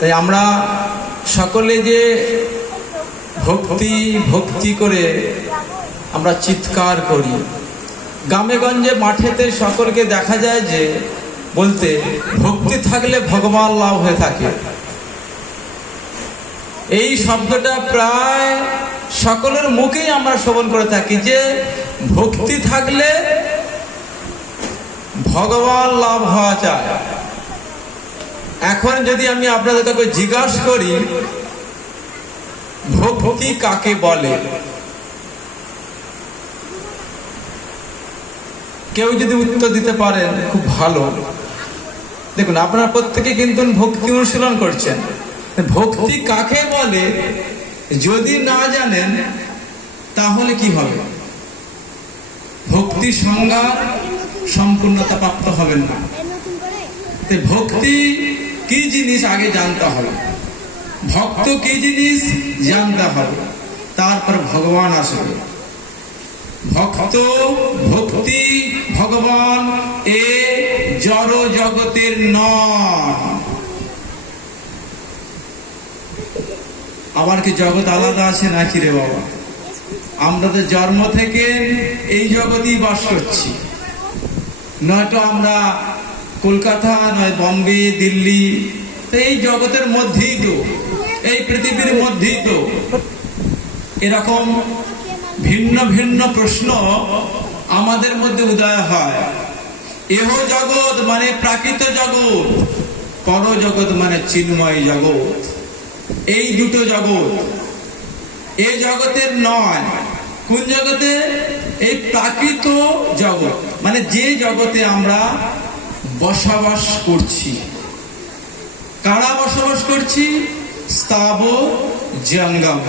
তাই আমরা সকলে যে ভক্তি ভক্তি করে আমরা চিৎকার করি, গ্রামে গঞ্জে মাঠেতে সকলকে দেখা যায় যে বলতে ভক্তি থাকলে ভগবান লাভ হয়ে থাকে। এই শব্দটা প্রায় সকলের মুখেই আমরা শ্রবণ করে থাকি যে ভক্তি থাকলে ভগবান লাভ হওয়া যায়। এখন যদি আমি আপনাদের কাছে জিজ্ঞাসা করি ভক্তি কাকে বলে, কেউ যদি উত্তর দিতে পারেন খুব ভালো। দেখুন আপনারা প্রত্যেকে কিন্তু ভক্তি অনুশীলন করছেন, ভক্তি কাকে বলে যদি না জানেন তাহলে কি হবে? ভক্তি সংজ্ঞার সম্পূর্ণতা প্রাপ্ত হবেন না। ভক্তি কি জিনিস আগে জানতে হবে, ভক্ত কি জিনিস জানতে হবে, তারপর ভগবান আসবে। ভক্ত ভক্তি ভগবান এ জড় জগতের নয়। আবার কি জগৎ আলাদা আছে নাকি রে বাবা? আমরা তো জন্ম থেকে এই জগতেই বাস করছি, নয়তো আমরা কলকাতা নয় বম্বে দিল্লি, এই জগতের মধ্যেই তো, এই পৃথিবীর মধ্যেই তো এরকম ভিন্ন ভিন্ন প্রশ্ন আমাদের মধ্যে উদয় হয়। এহ জগৎ মানে প্রাকৃত জগৎ, পর জগৎ মানে চিন্ময় জগৎ। এই দুটো জগৎ এই জগতের নয়। কোন জগতে? এই প্রাকৃত জগৎ, মানে যে জগতে আমরা বসবাস করছি। কারা বসবাস করছি? স্থাবর জঙ্গম,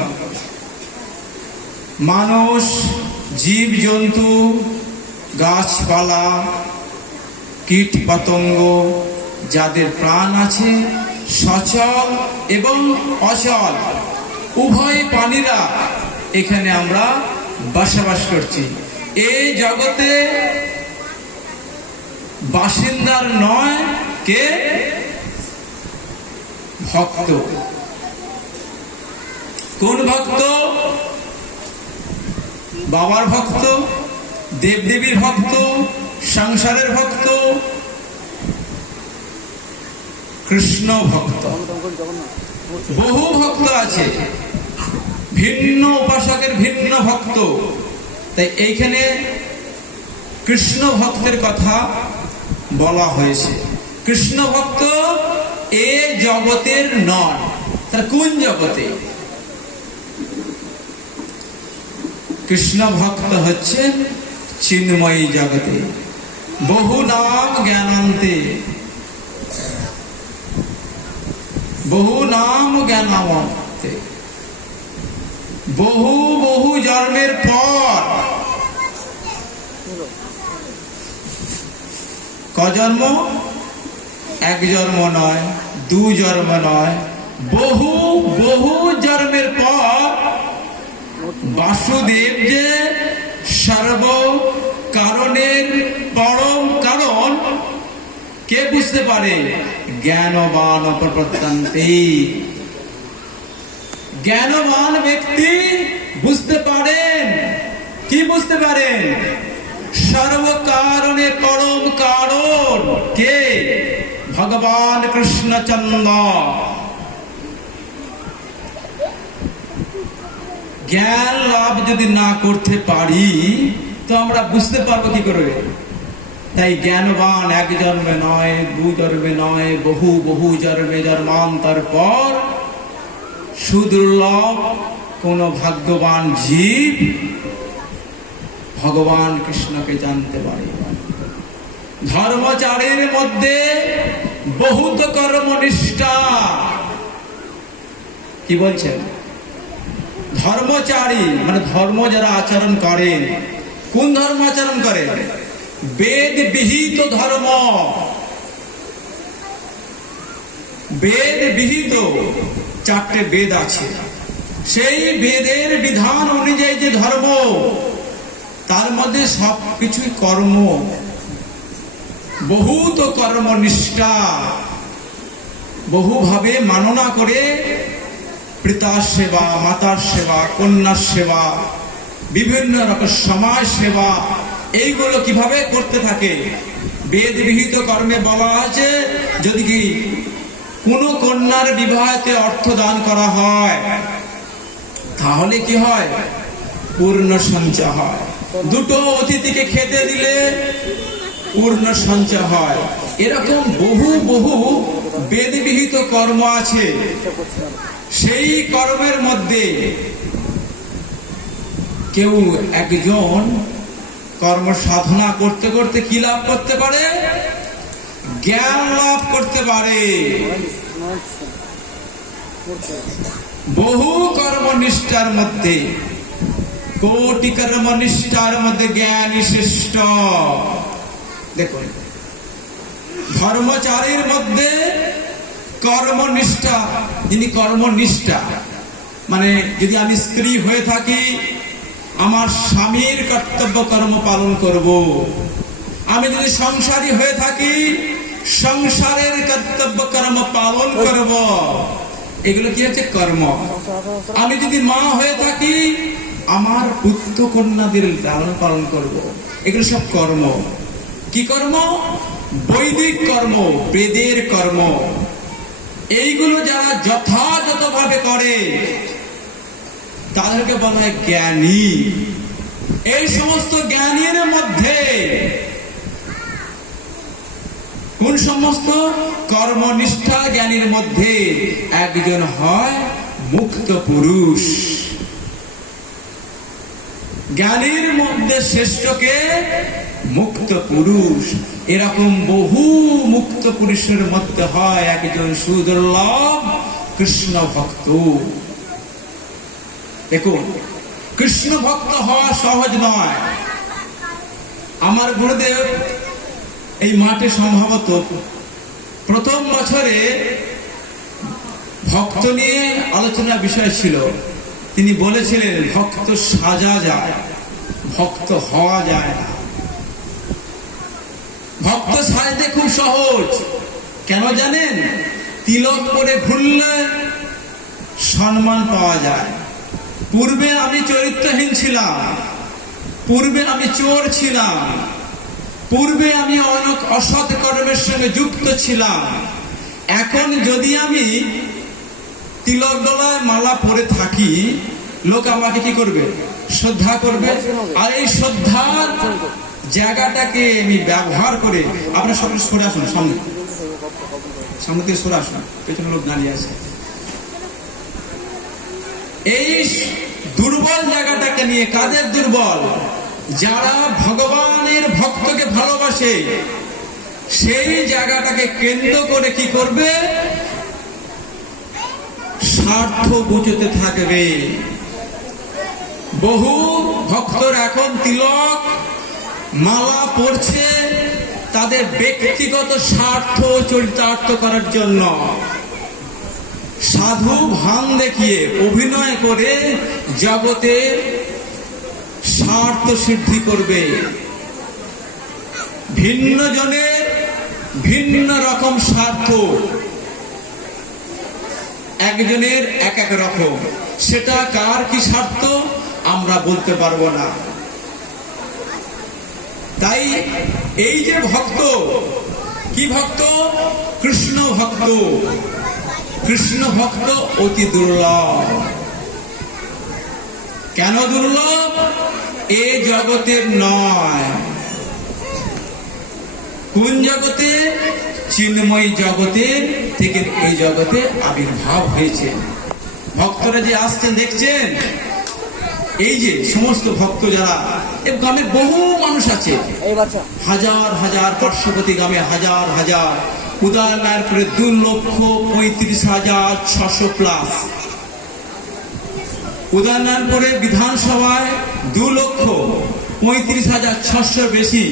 মানুষ, জীব জন্তু, গাছপালা, কীট পতঙ্গ, যাদের প্রাণ আছে, সচল এবং অচল উভয় প্রাণীরা এখানে আমরা বসবাস করছি। এই জগতে বাসিন্দার নয় কে? ভক্ত। কোন ভক্ত? বাবার ভক্ত, দেবদেবীর ভক্ত, সংসারের ভক্ত, কৃষ্ণ ভক্ত। বহু ভক্ত আছে, ভিন্ন উপাসকের ভিন্ন ভক্ত। তাই এইখানে কৃষ্ণ ভক্তের কথা বলা হয়েছে। কৃষ্ণ ভক্ত এ জগতের নয়। তার কোন জগতে? কৃষ্ণ ভক্ত হচ্ছে চিন্ময়ী জগতে। বহু নাম জ্ঞানান্তে, বহু নাম জ্ঞানান্তে, বহু বহু জন্মের পর, কজন্ম? এক জন্ম নয়, দু জন্ম নয়, বহু বহু জন্মের পর বাসুদেব যে সর্ব কারণের পরম কারণ কে বুঝতে পারে? জ্ঞানবান অপপ্রত্যন্তে। জ্ঞানবান ব্যক্তি বুঝতে পারেন। কি বুঝতে পারেন? সর্ব কারণে পরম কারণ কে? ভগবান কৃষ্ণচন্দ্র। জ্ঞান লাভ যদি না করতে পারি তো আমরা বুঝতে পারবো কি করে? তাই জ্ঞানবান এক জন্মে নয়, দু জন্মে নয়, বহু বহু জন্মে জন্মান্তর পর সুদুর্লভ কোন ভাগ্যবান জীব ভগবান কৃষ্ণকে জানতে পারে। ধর্মচারের মধ্যে বহুত কর্মনিষ্ঠা। কি বলছেন? ধর্মচারী মানে ধর্ম যারা আচরণ করেন। কোন ধর্ম আচরণ করেন? বেদ বিহিত ধর্ম। বেদ বিহিত 4টে বেদ আছে, সেই বেদের বিধান অনুযায়ী যে ধর্ম, তার মধ্যে সবকিছুই কর্ম, বহুত কর্মনিষ্ঠা। বহুভাবে মাননা করে পিতার সেবা, মাতার সেবা, কন্যার সেবা, বিভিন্ন রকম সমাজ সেবা, এইগুলো কিভাবে করতে থাকে। বেদ বিহিত কর্মে বলা আছে, যদি কি কোনো কন্যার বিবাহেতে অর্থ দান করা হয় তাহলে কি হয়, পূর্ণ সঞ্চয় হয়। দুটো অতিথিকে খেতে দিলে পূর্ণ সঞ্চয় হয়। এরকম বহু বহু বেদ বিহিত কর্ম আছে। সেই কর্মের মধ্যে কেউ একজন কর্ম সাধনা করতে করতে কি লাভ করতে পারে, জ্ঞান লাভ করতে পারে। বহু কর্মনিষ্ঠার মধ্যে, কোটি কর্মনিষ্ঠার মধ্যে জ্ঞানী শ্রেষ্ঠ। দেখুন, ধর্মচারীর মধ্যে কর্মনিষ্ঠা, যিনি কর্মনিষ্ঠা মানে যদি আমি স্ত্রী হয়ে থাকি, আমার স্বামীর কর্তব্য কর্ম পালন করব। আমি যদি সংসারী হয়ে থাকি, সংসারের কর্তব্য কর্ম পালন করব। এগুলো কি হচ্ছে কর্ম। আমি যদি মা হয়ে থাকি, আমার পুত্র কন্যাদের লালন পালন করব। এগুলো সব কর্ম। কি কর্ম? বৈদিক কর্ম, বেদের কর্ম। এইগুলো যারা যথাযথভাবে করে তাদেরকে বলা হয় জ্ঞানী। এই সমস্ত জ্ঞানীর মধ্যে কোন সমস্ত কর্মনিষ্ঠা জ্ঞানীর মধ্যে একজন হয় মুক্ত পুরুষ। জ্ঞানীর মধ্যে শ্রেষ্ঠকে মুক্ত পুরুষ। এরকম বহু মুক্ত পুরুষের মধ্যে হয় একজন সুদুর্লভ কৃষ্ণ ভক্ত। দেখুন, কৃষ্ণ ভক্ত হওয়া সহজ নয়। আমার গুরুদেব এই মাঠে সম্ভবত প্রথম বছরে ভক্ত নিয়ে আলোচনা বিষয় ছিল। তিনি বলেছিলেন, ভক্ত সাজা যায়, ভক্ত হওয়া যায় না। ভক্ত সাজতে খুব সহজ। কেন জানেন? তিলক করে ঘুরলে সম্মান পাওয়া যায়। পূর্বে আমি চরিত্রহীন ছিলাম, পূর্বে আমি চোর ছিলাম, পূর্বে আমি অনেক অসৎ কর্মের সঙ্গে যুক্ত ছিলাম। এখন যদি আমি তিলক ডলায় মালা পরে থাকি, লোক আমাকে কি করবে? শ্রদ্ধা করবে। আর এই শ্রদ্ধার জায়গাটাকে আমি ব্যবহার করে, আপনার সকলে সরে আসুন, সামনে সামনে থেকে সরে আসুন, পেছনে লোক দাঁড়িয়ে আছে। এই দুর্বল জায়গাটাকে নিয়ে, কাদের দুর্বল? যারা ভগবানের ভক্তকে ভালোবাসে, সেই জায়গাটাকে কেন্দ্র করে কি করবে? স্বার্থ বুঝতে থাকবে। বহু ভক্তর এখন তিলক মালা পড়ছে তাদের ব্যক্তিগত স্বার্থ চরিতার্থ করার জন্য। সাধু ভান দেখিয়ে, অভিনয় করে জগতে স্বার্থ সিদ্ধি করবে। ভিন্ন জনের ভিন্ন রকম স্বার্থ, একজনের এক এক রকম। সেটা কার কি স্বার্থ আমরা বলতে পারবো না। তাই এই যে ভক্ত, কি ভক্ত? কৃষ্ণ ভক্ত। কৃষ্ণ ভক্ত অতি দুর্লভ। কেন দুর্লভ? এ জগতের নয়। কোন জগতে? চিন্ময় জগতের থেকে এই জগতে আবির্ভাব হয়েছে। ভক্তরা যে আসছেন দেখছেন, এই যে সমস্ত ভক্ত যারা, এই গ্রামে বহু মানুষ আছে, হাজার হাজার, পার্শ্ববর্তী গ্রামে হাজার হাজার। উদয়নারায়ণপুরে 2,35,600 প্লাস। উদয়নারায়ণপুরে বিধানসভায় 2,35,600 বেশি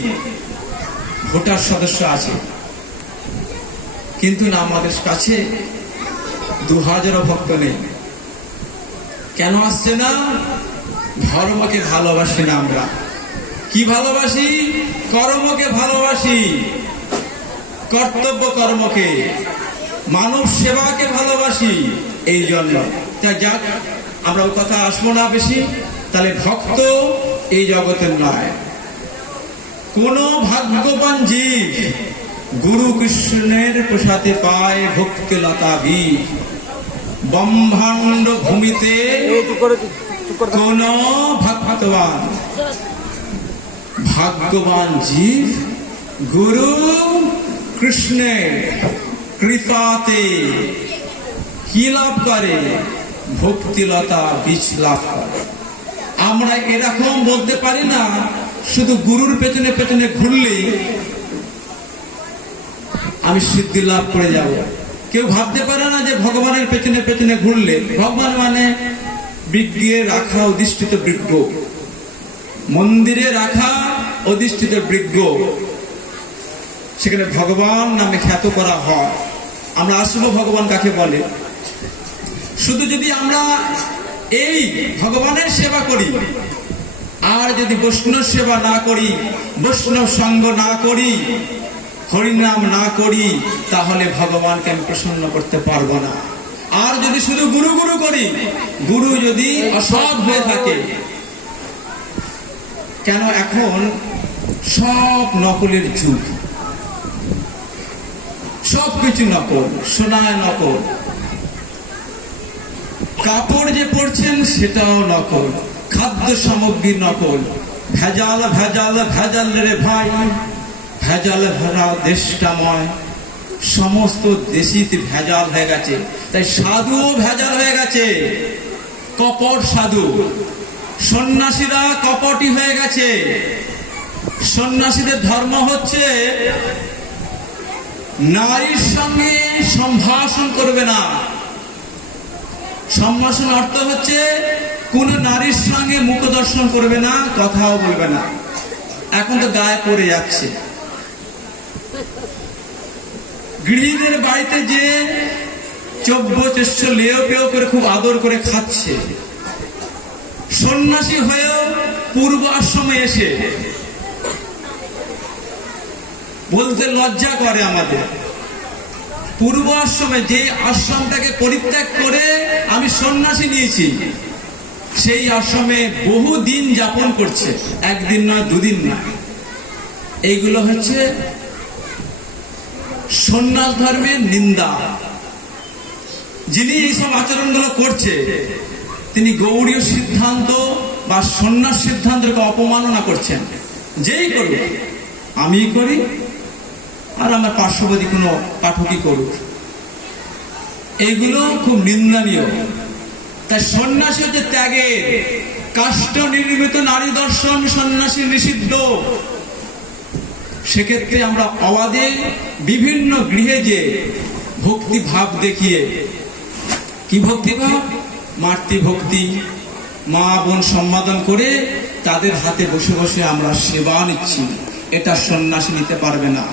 ভোটার সদস্য আছে। কিন্তু না, আমাদের কাছে 2000 ভক্ত নেই। কেন আসছে না? ধর্মকে ভালোবাসি না আমরা। কি ভালোবাসি? কর্মকে ভালোবাসি, কর্তব্য কর্মকে। মানব সেবাকে ভালোবাসি এই জন্য। যাক, আমরা ওই কথা আসবো না বেশি। তাহলে ভক্ত এই জগতের নয়, কোন ভাগ্যবান জীব গুরু কৃষ্ণের প্রসাদে পায় ভক্তি লতা বীজ। ব্রহ্মাণ্ড ভূমিতে কোন ভাগ্যবান জীব গুরু কৃষ্ণের কৃপাতে কি লাভ করে? ভক্তিলতা বীজ লাভ করে। আমরা এরকম বলতে পারি না শুধু গুরুর পেছনে পেছনে ঘুরলেই আমি সিদ্ধি লাভ করে যাব। কেউ ভাবতে পারে না যে ভগবানের পেছনে পেছনে ঘুরলে, ভগবান মানে বৃক্ষে রাখা অধিষ্ঠিত বৃক্ষ, মন্দিরে রাখা অধিষ্ঠিত বৃক্ষ, সেখানে ভগবান নামে খ্যাত করা হয়। আমরা আসবো ভগবান কাকে বলে। শুধু যদি আমরা এই ভগবানের সেবা করি আর যদি বৈষ্ণব সেবা না করি, বৈষ্ণব সঙ্গ না করি, হরিনাম না করি, তাহলে ভগবানকে আমি প্রসন্ন করতে পারবো না। আর যদি শুধু গুরু গুরু করি, গুরু যদি অসৎ হয়ে থাকে, কেন এখন সব নকলের যুগ, সবকিছু নকল, সোনায় নকল, কাপড় যে পরছেন সেটাও নকল, খাদ্য সামগ্রী নকল, ভেজাল ভেজাল ভেজাল রে ভাই, ভেজাল ভরা দেশটাময়, সমস্ত দেশিতে ভেজাল হয়ে গেছে। তাই সাধুও ভেজাল হয়ে গেছে, কপট সাধু। সন্ন্যাসীরা কপটি হয়ে গেছে। সন্ন্যাসীদের ধর্ম হচ্ছে নারীর সঙ্গে সম্ভাষণ করবে না। সম্ভাষণ অর্থ হচ্ছে কোন নারীর সঙ্গে মুখ দর্শন করবে না, কথাও বলবে না। এখন তো গায়ে পড়ে যাচ্ছে। গৃহীদের বাড়িতে যে চব্য চেষ্য লেও পেও করে খুব আদর করে খাচ্ছে, সন্ন্যাসী হয়েও পূর্ব আশ্রমে এসে বলতে লজ্জা করে আমাদের। পূর্ব আশ্রমে, যে আশ্রমটাকে পরিত্যাগ করে আমি সন্ন্যাসী নিয়েছি, সেই আশ্রমে বহু দিন যাপন করছে, একদিন নয় দুদিন নয়। এইগুলো হচ্ছে সন্ন্যাস ধর্মের নিন্দা। যিনি এইসব আচরণগুলো করছে তিনি গৌড়ীয় সিদ্ধান্ত বা সন্ন্যাস সিদ্ধান্তকে অপমাননা করছেন। যেই করুক, আমি করি আর আমার পার্শ্ববর্তী কোনো পাঠকই করুক, এইগুলো খুব নিন্দনীয়। তাই সন্ন্যাসী হচ্ছে ত্যাগের, কাষ্ঠ নির্মিত নারী দর্শন সন্ন্যাসী নিষিদ্ধ। সেক্ষেত্রে আমরা অবাধে বিভিন্ন গৃহে যে ভক্তি ভাব দেখিয়ে, কি ভক্তি ভাব? মাতৃভক্তি, মা বোন সম্বোধন করে তাদের হাতে বসে বসে আমরা সেবা নিচ্ছি, এটা সন্ন্যাসী নিতে পারবে না।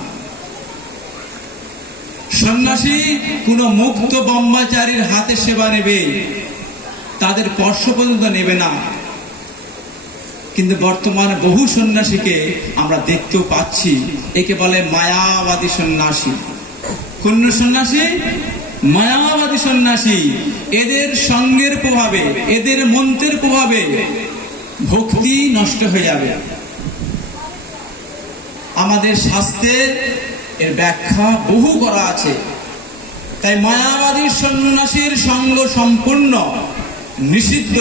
সন্ন্যাসী কোন মুক্ত ব্রহ্মচারীর হাতে সেবা নেবে, তাদের স্পর্শ পর্যন্ত নেবে না। কিন্তু বর্তমানে বহু সন্ন্যাসীকে আমরা দেখতেও পাচ্ছি, একে বলে মায়াবাদী সন্ন্যাসী। কোন সন্ন্যাসী? মায়াবাদী সন্ন্যাসী। এদের সঙ্গের প্রভাবে, এদের মন্ত্রের প্রভাবে ভক্তি নষ্ট হয়ে যাবে। আমাদের শাস্ত্রের এর ব্যাখ্যা বহু করা আছে। তাই মায়াবাদী সন্ন্যাসীর সঙ্গ সম্পূর্ণ নিষিদ্ধ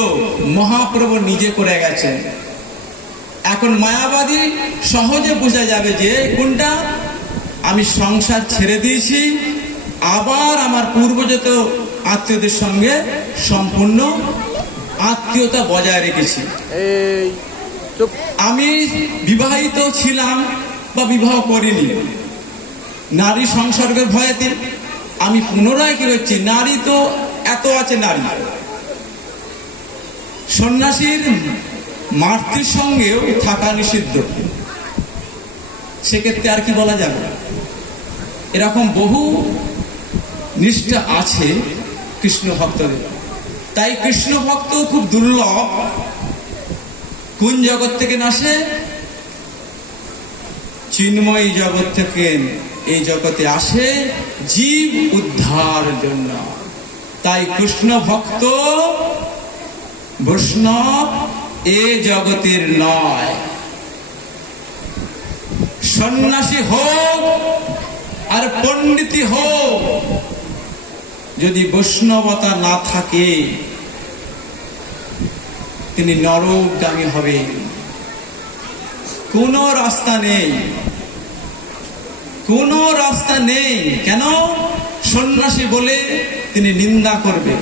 মহাপ্রভু নিজে করে গেছেন। এখন মায়াবাদী সহজে বোঝা যাবে যে কোনটা। আমি সংসার ছেড়ে দিয়েছি, আবার আমার পূর্বজত আত্মীয়দের সঙ্গে সম্পূর্ণ আত্মীয়তা বজায় রেখেছি। আমি বিবাহিত ছিলাম বা বিবাহ করিনি, নারী সংসর্গের ভয়েতে আমি পুনরায় কি হচ্ছি, নারী তো এত আছে নারী। সন্ন্যাসীর মাতৃর সঙ্গেও থাকা নিষিদ্ধ। সেক্ষেত্রে আর কি বলা যাবে? এরকম বহু নিষ্ঠা আছে কৃষ্ণ ভক্তদের। তাই কৃষ্ণ ভক্ত খুব দুর্লভ। কোন জগৎ থেকে আসে? চিন্ময় জগৎ থেকে এই জগতে আসে জীব উদ্ধার জন্য। তাই কৃষ্ণ ভক্ত বৈষ্ণব এ জগতের নয়। সন্ন্যাসী হোক আর পণ্ডিতই হোক, যদি বৈষ্ণবতা না থাকে তিনি নরকগামী হবেন। কোনো রাস্তা নেই, কোনো রাস্তা নেই। কেন? সন্ন্যাসী বলে তিনি নিন্দা করবে,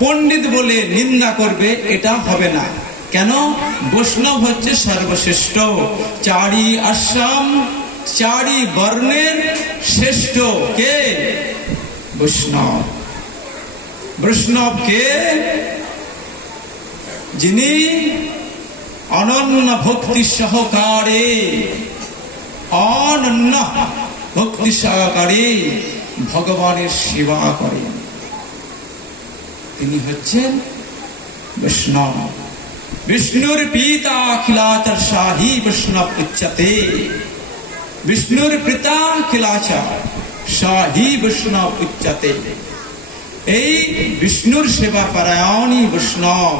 পণ্ডিত বলে নিন্দা করবে, এটা হবে না। কেন? বৈষ্ণব হচ্ছে সর্বশ্রেষ্ঠ। চারি আশ্রম, চারি বর্ণের শ্রেষ্ঠ কে? বৈষ্ণব। বৈষ্ণব কে? যিনি অনন্য ভক্তি সহকারে, অনন্য ভক্তি সহকারে ভগবানের সেবা করেন, তিনি হচ্ছেন বৈষ্ণব। বিষ্ণুর পিতা অখিলাচার শাহী বৈষ্ণব উচ্চতে। বিষ্ণুর পিতা অখিলাচার শাহী বৈষ্ণব উচ্চতে। এই বিষ্ণুর সেবা পরায়ণী বৈষ্ণব।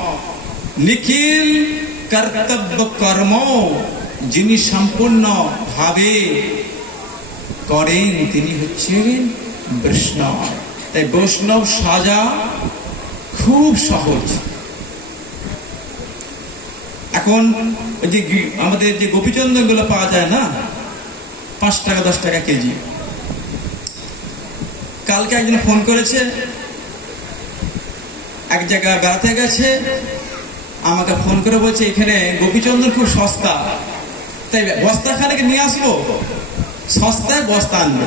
নিখিল কর্তব্য কর্ম যিনি সম্পূর্ণ ভাবে করেন তিনি হচ্ছেন বৈষ্ণব। তাই বৈষ্ণব সাজা খুব সহজ। এখন ওই যে আমাদের যে গোপীচন্দন গুলো পাওয়া যায় না, 5 টাকা 10 টাকা কেজি। কালকে একজন ফোন করেছে, এক জায়গায় বেড়াতে গেছে, আমাকে ফোন করে বলছে এখানে গোপীচন্দন খুব সস্তা, তাই বস্তা খানেক নিয়ে আসবো। সস্তায় বস্তা আনবে।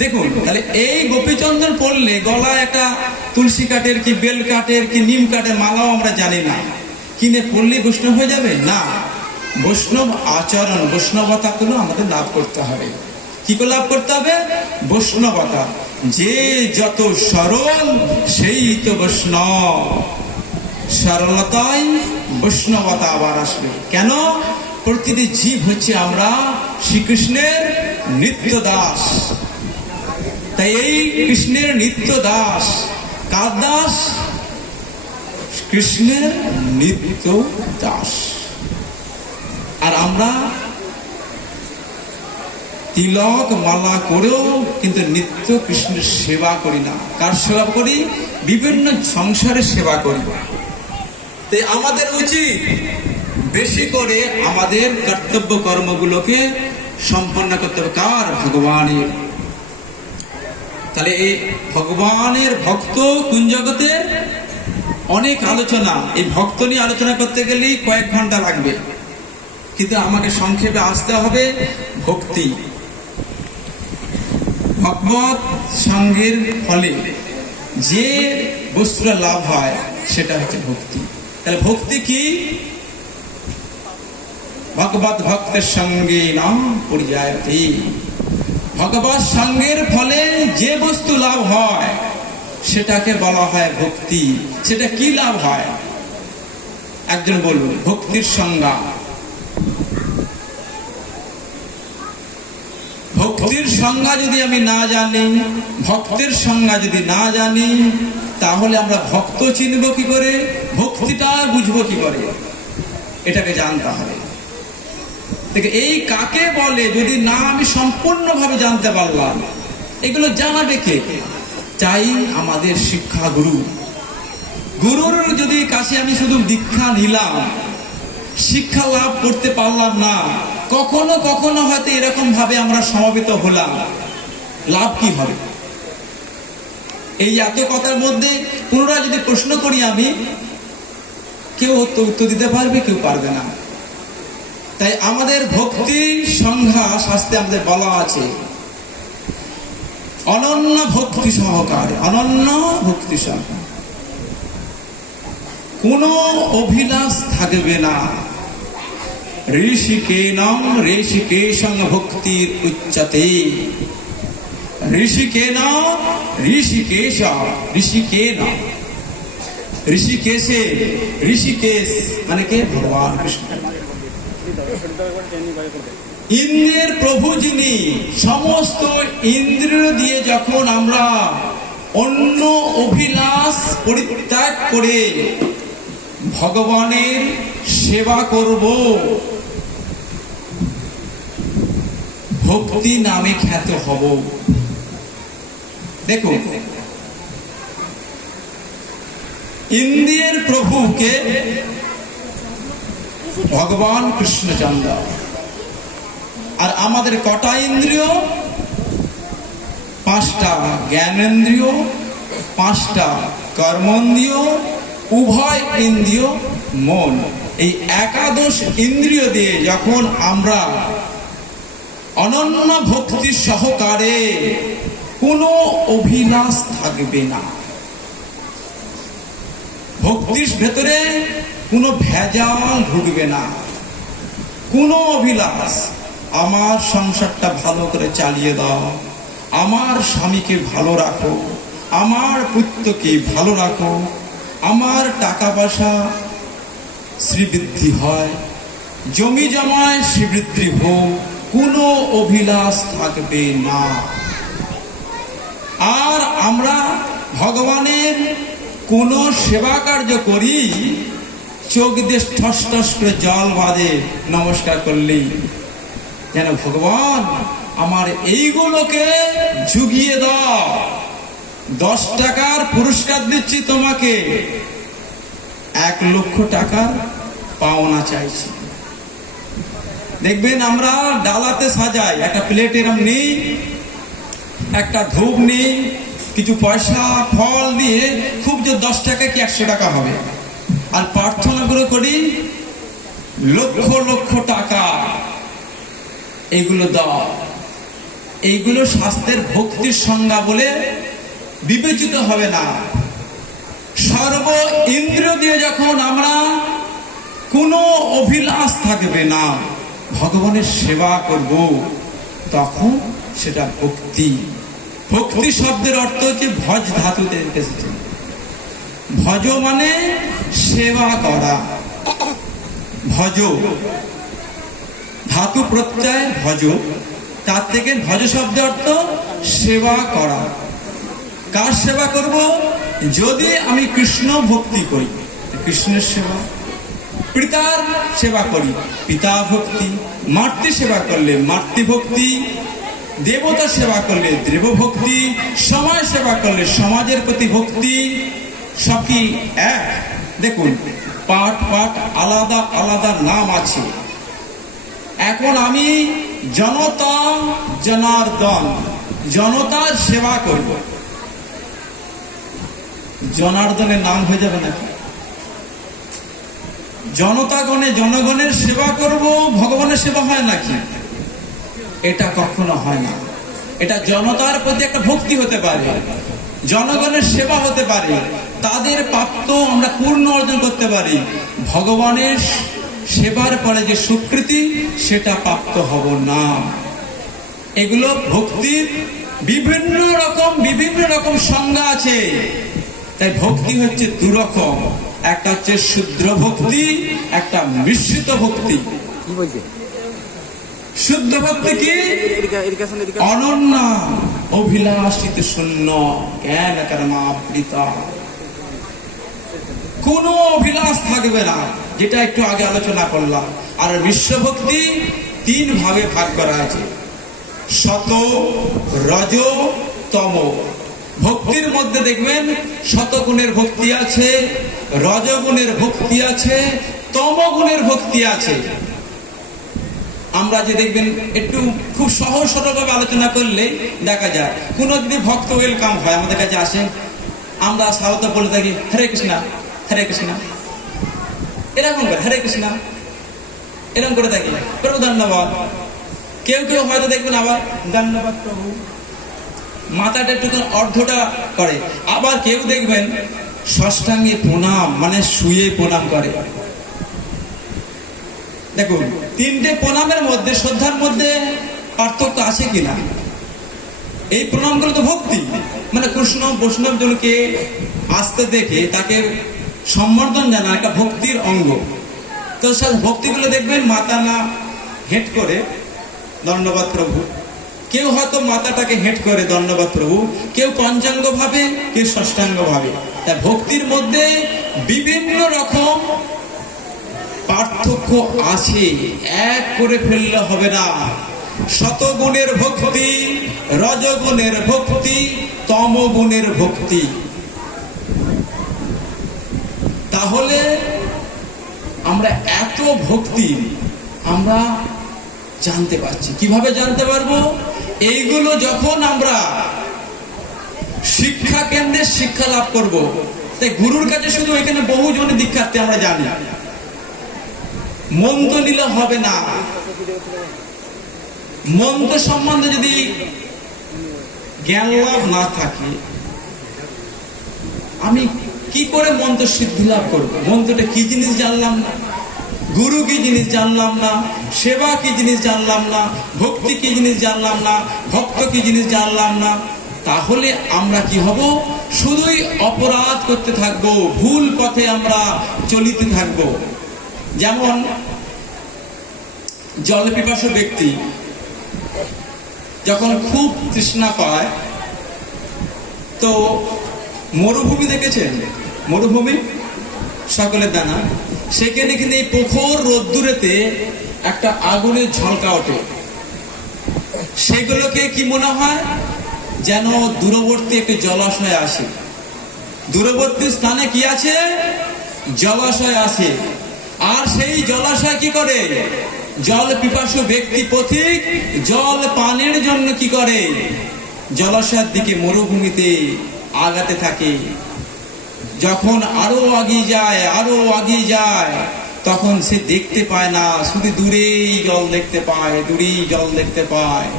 দেখুন, তাহলে এই গোপীচন্দন পড়লে গলায় একটা তুলসী কাঠের কি বেল কাঠের কি নিম কাঠের মালাও আমরা জানি না, কিনে পড়লে বৈষ্ণব হয়ে যাবে না। বৈষ্ণব আচরণ, বৈষ্ণবতা গুলো আমাদের লাভ করতে হবে। কি করে লাভ করতে হবে? বৈষ্ণবতা। যে যত সরল সেই তো বৈষ্ণব। সরলতায় বৈষ্ণবতা আবার আসবে। কেন? প্রতিটি জীব হচ্ছে আমরা শ্রীকৃষ্ণের নিত্য দাস। তাই এই কৃষ্ণের নিত্য দাস। কার দাস? কৃষ্ণের নিত্য দাস। আর আমরা তিলক মালা করেও কিন্তু নিত্য কৃষ্ণের সেবা করি না। কার সেবা করি? বিভিন্ন সংসারের সেবা করি। তাই আমাদের উচিত বেশি করে আমাদের কর্তব্য কর্মগুলোকে সম্পন্ন করতে হবে। কার? ভগবানের। তাহলে এই ভগবানের ভক্ত কোন জগতে? অনেক আলোচনা। এই ভক্ত নিয়ে আলোচনা করতে গেলেই কয়েক ঘন্টা লাগবে, কিন্তু আমাকে সংক্ষেপে আসতে হবে। ভক্তি, ভগবত সঙ্গের ফলে যে বস্তুটা লাভ হয় সেটা হচ্ছে ভক্তি। তাহলে ভক্তি কি? ভগবত ভক্তের সঙ্গে না পরিযায়তে। ভগবত সঙ্গের ফলে যে বস্তু লাভ হয় সেটাকে বলা হয় ভক্তি। সেটা কি লাভ হয়? একজন বলুন ভক্তির সংজ্ঞা। ভক্তির সংজ্ঞা যদি আমি না জানি, ভক্তের সংজ্ঞা যদি না জানি, তাহলে আমরা ভক্ত চিনব কি করে, ভক্তিটা বুঝবো কি করে? এটাকে জানতে হবে। দেখে এই কাকে বলে যদি না আমি সম্পূর্ণভাবে জানতে পারলাম, এগুলো জানাবে কে? চাই আমাদের শিক্ষা গুরু। গুরুর যদি কাছে আমি শুধু দীক্ষা নিলাম, শিক্ষা লাভ করতে পারলাম না, কখনো কখনো হয়তো এরকম ভাবে আমরা সমবেত হলাম, লাভ কি হবে? এই এত কথার মধ্যে পুনরায় যদি প্রশ্ন করি আমি, কেউ উত্তর দিতে পারবে, কেউ পারবে না। তাই আমাদের ভক্তি সংজ্ঞা শাস্ত্রে আমাদের বলা আছে অনন্য ভক্তি সহকারে। অনন্য ভক্তি সহকারে কোনো অভিলাষ থাকবে না। ঋষিকেনং ঋষিকেশং ভক্তির উচ্চতে। ঋষিকেন ঋষিকেশ, ঋষিকেন ঋষিকেশে। ঋষিকেশ মানে কে? ভগবান কৃষ্ণ। ইন্দ্রিয়ের প্রভু যিনি, সমস্ত ইন্দ্রিয় দিয়ে যখন আমরা অন্য অভিলাষ পরিত্যাগ করে ভগবানের সেবা করব, ভক্তি নামে খ্যাত হব। দেখুন, ইন্দ্রিয়ের প্রভুকে ভগবান কৃষ্ণচন্দ্র, আর আমাদের কটা ইন্দ্রিয়? 5টা জ্ঞানেন্দ্রিয়, 5টা কর্মেন্দ্রিয়, উভয় ইন্দ্রিয় মন। এই একাদশ ইন্দ্রিয় দিয়ে যখন আমরা অনন্য ভক্তি সহকারে, কোনো অভিলাষ থাকবে না, ভক্তির ভেতরে কোনো ভেজাল ঢুকবে না, কোনো অভিলাষ, আমার সংসারটা ভালো করে চালিয়ে দাও, আমার স্বামীকে ভালো রাখো, আমার পুত্রকে ভালো রাখো, আমার টাকা পয়সা শ্রীবৃদ্ধি হয়, জমি জমায় শ্রীবৃদ্ধি হোক, কোনো অভিলাষ থাকবে না। আর আমরা ভগবানের কোন সেবা কার্য করি, চোখ দিয়ে ঠস ঠস করে জল বাঁধে নমস্কার করলেই যেন ভগবান আমার এইগুলোকে ঝুঁকিয়ে দাও, 10 টাকার পুরস্কার দিচ্ছি তোমাকে, 1 লক্ষ টাকার পাওনা চাইছি। দেখবেন আমরা ডালাতে সাজাই, একটা প্লেট এরম নেই, একটা ধূপ নেই, কিছু পয়সা ফল দিয়ে, খুব যে 10 টাকা কি 100 টাকা হবে, আর প্রার্থনা করে করি লক্ষ লক্ষ টাকা, এইগুলো দাও। এইগুলো শাস্ত্রের ভক্তির সংজ্ঞা বলে বিবেচিত হবে না। সর্ব ইন্দ্রিয় দিয়ে যখন আমরা কোনো অভিলাষ থাকবে না, ভগবানের সেবা করব, তখন সেটা ভক্তি। ভক্তি শব্দের অর্থ হচ্ছে ভজ ধাতুতে এসেছে। ভজ মানে সেবা করা, ভজ ধাতু প্রত্যয় ভজ, তার থেকে ভজ শব্দের অর্থ সেবা করা। কার সেবা করব? যদি আমি কৃষ্ণ ভক্তি করি, কৃষ্ণের সেবা। পিতার সেবা করি, পিতা ভক্তি। মাতৃ সেবা করলে মাতৃভক্তি, দেবতা সেবা করলে দেব ভক্তি, সমাজ সেবা করলে সমাজের প্রতি ভক্তি। সব কি এক? দেখুন, পাঠ পাঠ আলাদা আলাদা নাম আছে। এখন আমি জনতা জনার্দন, জনতার সেবা করব, জনার্দনের নাম হয়ে যাবে নাকি? জনতাগণে জনগণের সেবা করব, ভগবানের সেবা হয় নাকি? এটা কখনো হয় না। এটা জনতার প্রতি একটা ভক্তি হতে পারে, জনগণের সেবা হতে পারে, তাদের প্রাপ্ত আমরা পূর্ণ অর্জন করতে পারি। ভগবানের সেবার পরে যে স্বীকৃতি, সেটা প্রাপ্ত হব না। এগুলো ভক্তির বিভিন্ন রকম সংজ্ঞা আছে। তাই ভক্তি হচ্ছে 2 রকম, একটা হচ্ছে শুদ্ধ ভক্তি, একটা মিশ্রিত ভক্তি। শুদ্ধ ভক্তি কি? অনন্য অভিলাষিত শূন্য জ্ঞান কর্মাবৃতা, কোনো অভিলাষ থাকবে না, যেটা একটু আগে আলোচনা করলাম। আর মিশ্র ভক্তি 3 ভাগে ভাগ করা আছে, সত, রজ, তম। ভক্তির মধ্যে দেখবেন শতগুণের ভক্তি আছে, রজগুণের ভক্তি আছে, তমগুণের ভক্তি আছে। আমরা যে দেখবেন একটু খুব সহজ সরলভাবে আলোচনা করলে দেখা যায়, কোন যদি ভক্ত ওয়েলকাম হয় আমাদের কাছে আসে, আমরা সাধারণত বলে থাকি হরে কৃষ্ণা হরে কৃষ্ণা, এরকম করে হরে কৃষ্ণা এরকম করে থাকি, প্রভু ধন্যবাদ। কেউ কেউ হয়তো দেখবেন আবার ধন্যবাদ প্রভু, মাথাটা একটু অর্ধটা করে। আবার কেউ দেখবেন ষষ্ঠাঙ্গে প্রণাম, মানে শুয়ে প্রণাম করে। দেখুন, 3টে প্রণামের মধ্যে, শ্রদ্ধার মধ্যে পার্থক্য আছে কিনা? এই প্রণামগুলো তো ভক্তি, মানে কৃষ্ণ বৈষ্ণব জনকে আসতে দেখে তাকে সম্বর্ধন জানা একটা ভক্তির অঙ্গ। তো সব ভক্তিগুলো দেখবেন মাথা না হেঁট করে ধন্যবাদ প্রভু। কেউ হয়তো মাথাটাকে হেঁট করে ধন্যবাদ প্রভু, কেউ পঞ্চাঙ্গ ভাবে, কেউ ষষ্ঠাঙ্গ ভাবে। তাই ভক্তির মধ্যে বিভিন্ন রকম পার্থক্য আছে, এক করে ফেললে হবে না। শতগুণের ভক্তি, রজগুণের ভক্তি, তমগুণের ভক্তি। তাহলে আমরা এত ভক্তি আমরা জানতে পারছি। কিভাবে জানতে পারবো? এইগুলো যখন আমরা শিক্ষা কেন্দ্রে শিক্ষা লাভ করব। তাই গুরুর কাছে শুধু এখানে বহু জনের দীক্ষার্থী আমরা জানি, মন্ত্র নিলে হবে না। মন্ত্র সম্বন্ধে যদি জ্ঞান লাভ না থাকে, আমি কি করে মন্ত্র সিদ্ধি লাভ করবো? মন্ত্রটা কি জিনিস জানলাম না, গুরু কি জিনিস জানলাম না, সেবা কি জিনিস জানলাম না, ভক্তি কি জিনিস জানলাম না, ভক্ত কি জিনিস জানলাম না, তাহলে আমরা কি হব? শুধুই অপরাধ করতে থাকবো, ভুল পথে আমরা চলিতে থাকবো। যেমন জল পিপাসু ব্যক্তি যখন খুব তৃষ্ণা পায়, তো মরুভূমি দেখেছেন? মরুভূমি সকলের দানা, সেখানে কিন্তু এই প্রখর রোদ্দুরেতে একটা আগুনের ঝলকা ওঠে। সেগুলোকে কি মনে হয়? যেন দূরবর্তী একটি জলাশয় আছে। দূরবর্তী স্থানে কি আছে? জলাশয় আছে। আর সেই জলাশয় কি করে? জল পিপাসু ব্যক্তি পথিক জল পানের জন্য কি করে? জলাশয়ের দিকে, মরুভূমিতে আগাতে থাকে। যখন আরো আগিয়ে যায়, আরো আগিয়ে যায়, তখন সে দেখতে পায় না, শুধু দূরেই জল দেখতে পায়, দূরেই জল দেখতে পায়।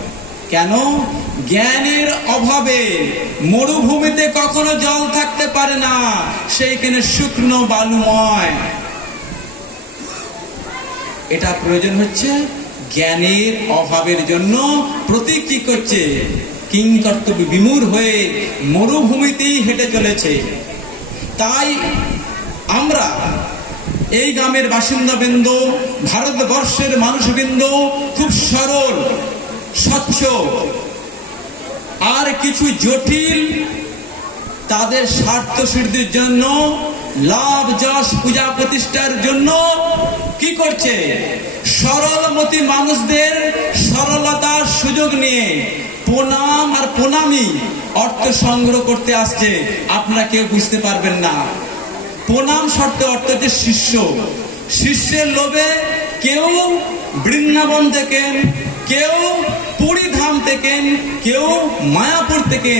কেন? জ্ঞানের অভাবে। মরুভূমিতে কখনো জল থাকতে পারে না, সেইখানে শুকনো বালুময়। এটা প্রয়োজন হচ্ছে জ্ঞানের অভাবের জন্য। প্রতীক কি করছে? কিংকর্তব্য বিমূঢ় হয়ে মরুভূমিতেই হেঁটে চলেছে। তাই আমরা এই গ্রামের বাসিন্দাবৃন্দ, ভারতবর্ষের মানুষবৃন্দ খুব সরল, স্বচ্ছ, আর কিছু জটিল তাদের স্বার্থ সিদ্ধির জন্য, লাভ যশ পূজা প্রতিষ্ঠার জন্য কি করছে? সরলমতি মানুষদের সরলতার সুযোগ নিয়ে প্রণাম আর প্রণামী অর্থ সংগ্রহ করতে আসছে। আপনারা কেউ বুঝতে পারবেন না। প্রণাম শর্তে অর্থ হচ্ছে শিষ্য। শিষ্যের লোভে কেউ বৃন্দাবন থেকে, কেউ পুরী ধাম থেকে, কেউ মায়াপুর থেকে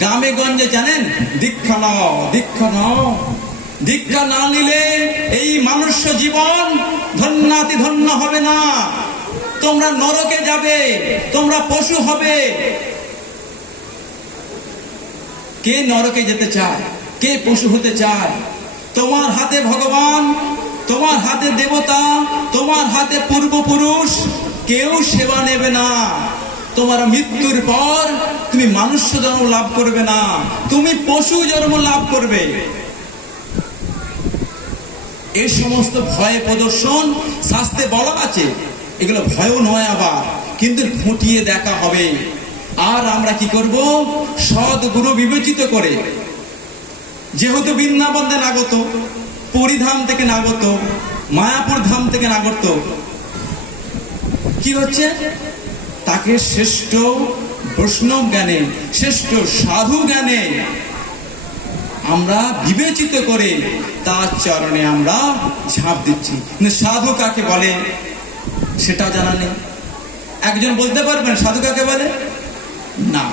গ্রামে গঞ্জে জানেন দীক্ষা নাও, দীক্ষা নাও। দীক্ষা না নিলে এই মনুষ্য জীবন ধন্যাতি ধন্য হবে না। তোমরা নরকে যাবে, তোমরা পশু হবে। কে নরকে যেতে চায়? কে পশু হতে চায়? তোমার হাতে ভগবান, তোমার হাতে দেবতা, তোমার হাতে পূর্বপুরুষ, কেউ সেবা নেবে না। তোমার মৃত্যুর পর তুমি মনুষ্য জন্ম লাভ করবে না, তুমি পশু জন্ম লাভ করবে। এই সমস্ত ভয় প্রদর্শন শাস্ত্রে বলা আছে। এগুলো ভয়ও নয় আবার, কিন্তু ফুটিয়ে দেখা হবে। আর আমরা কি করব? সদ্গুরু বিবেচিত করে, যেহেতু বৃন্দাবন থেকে আগত, পুরীধাম থেকে আগত, মায়াপুর ধাম থেকে আগত, কি হচ্ছে? তাকে শ্রেষ্ঠ বৈষ্ণব জ্ঞানে, শ্রেষ্ঠ সাধু জ্ঞানে আমরা বিবেচিত করে তার চরণে আমরা ঝাঁপ দিচ্ছি। সাধু কাকে বলে সেটা জানা নেই। একজন বলতে পারবেন সাধু কাকে বলে? না,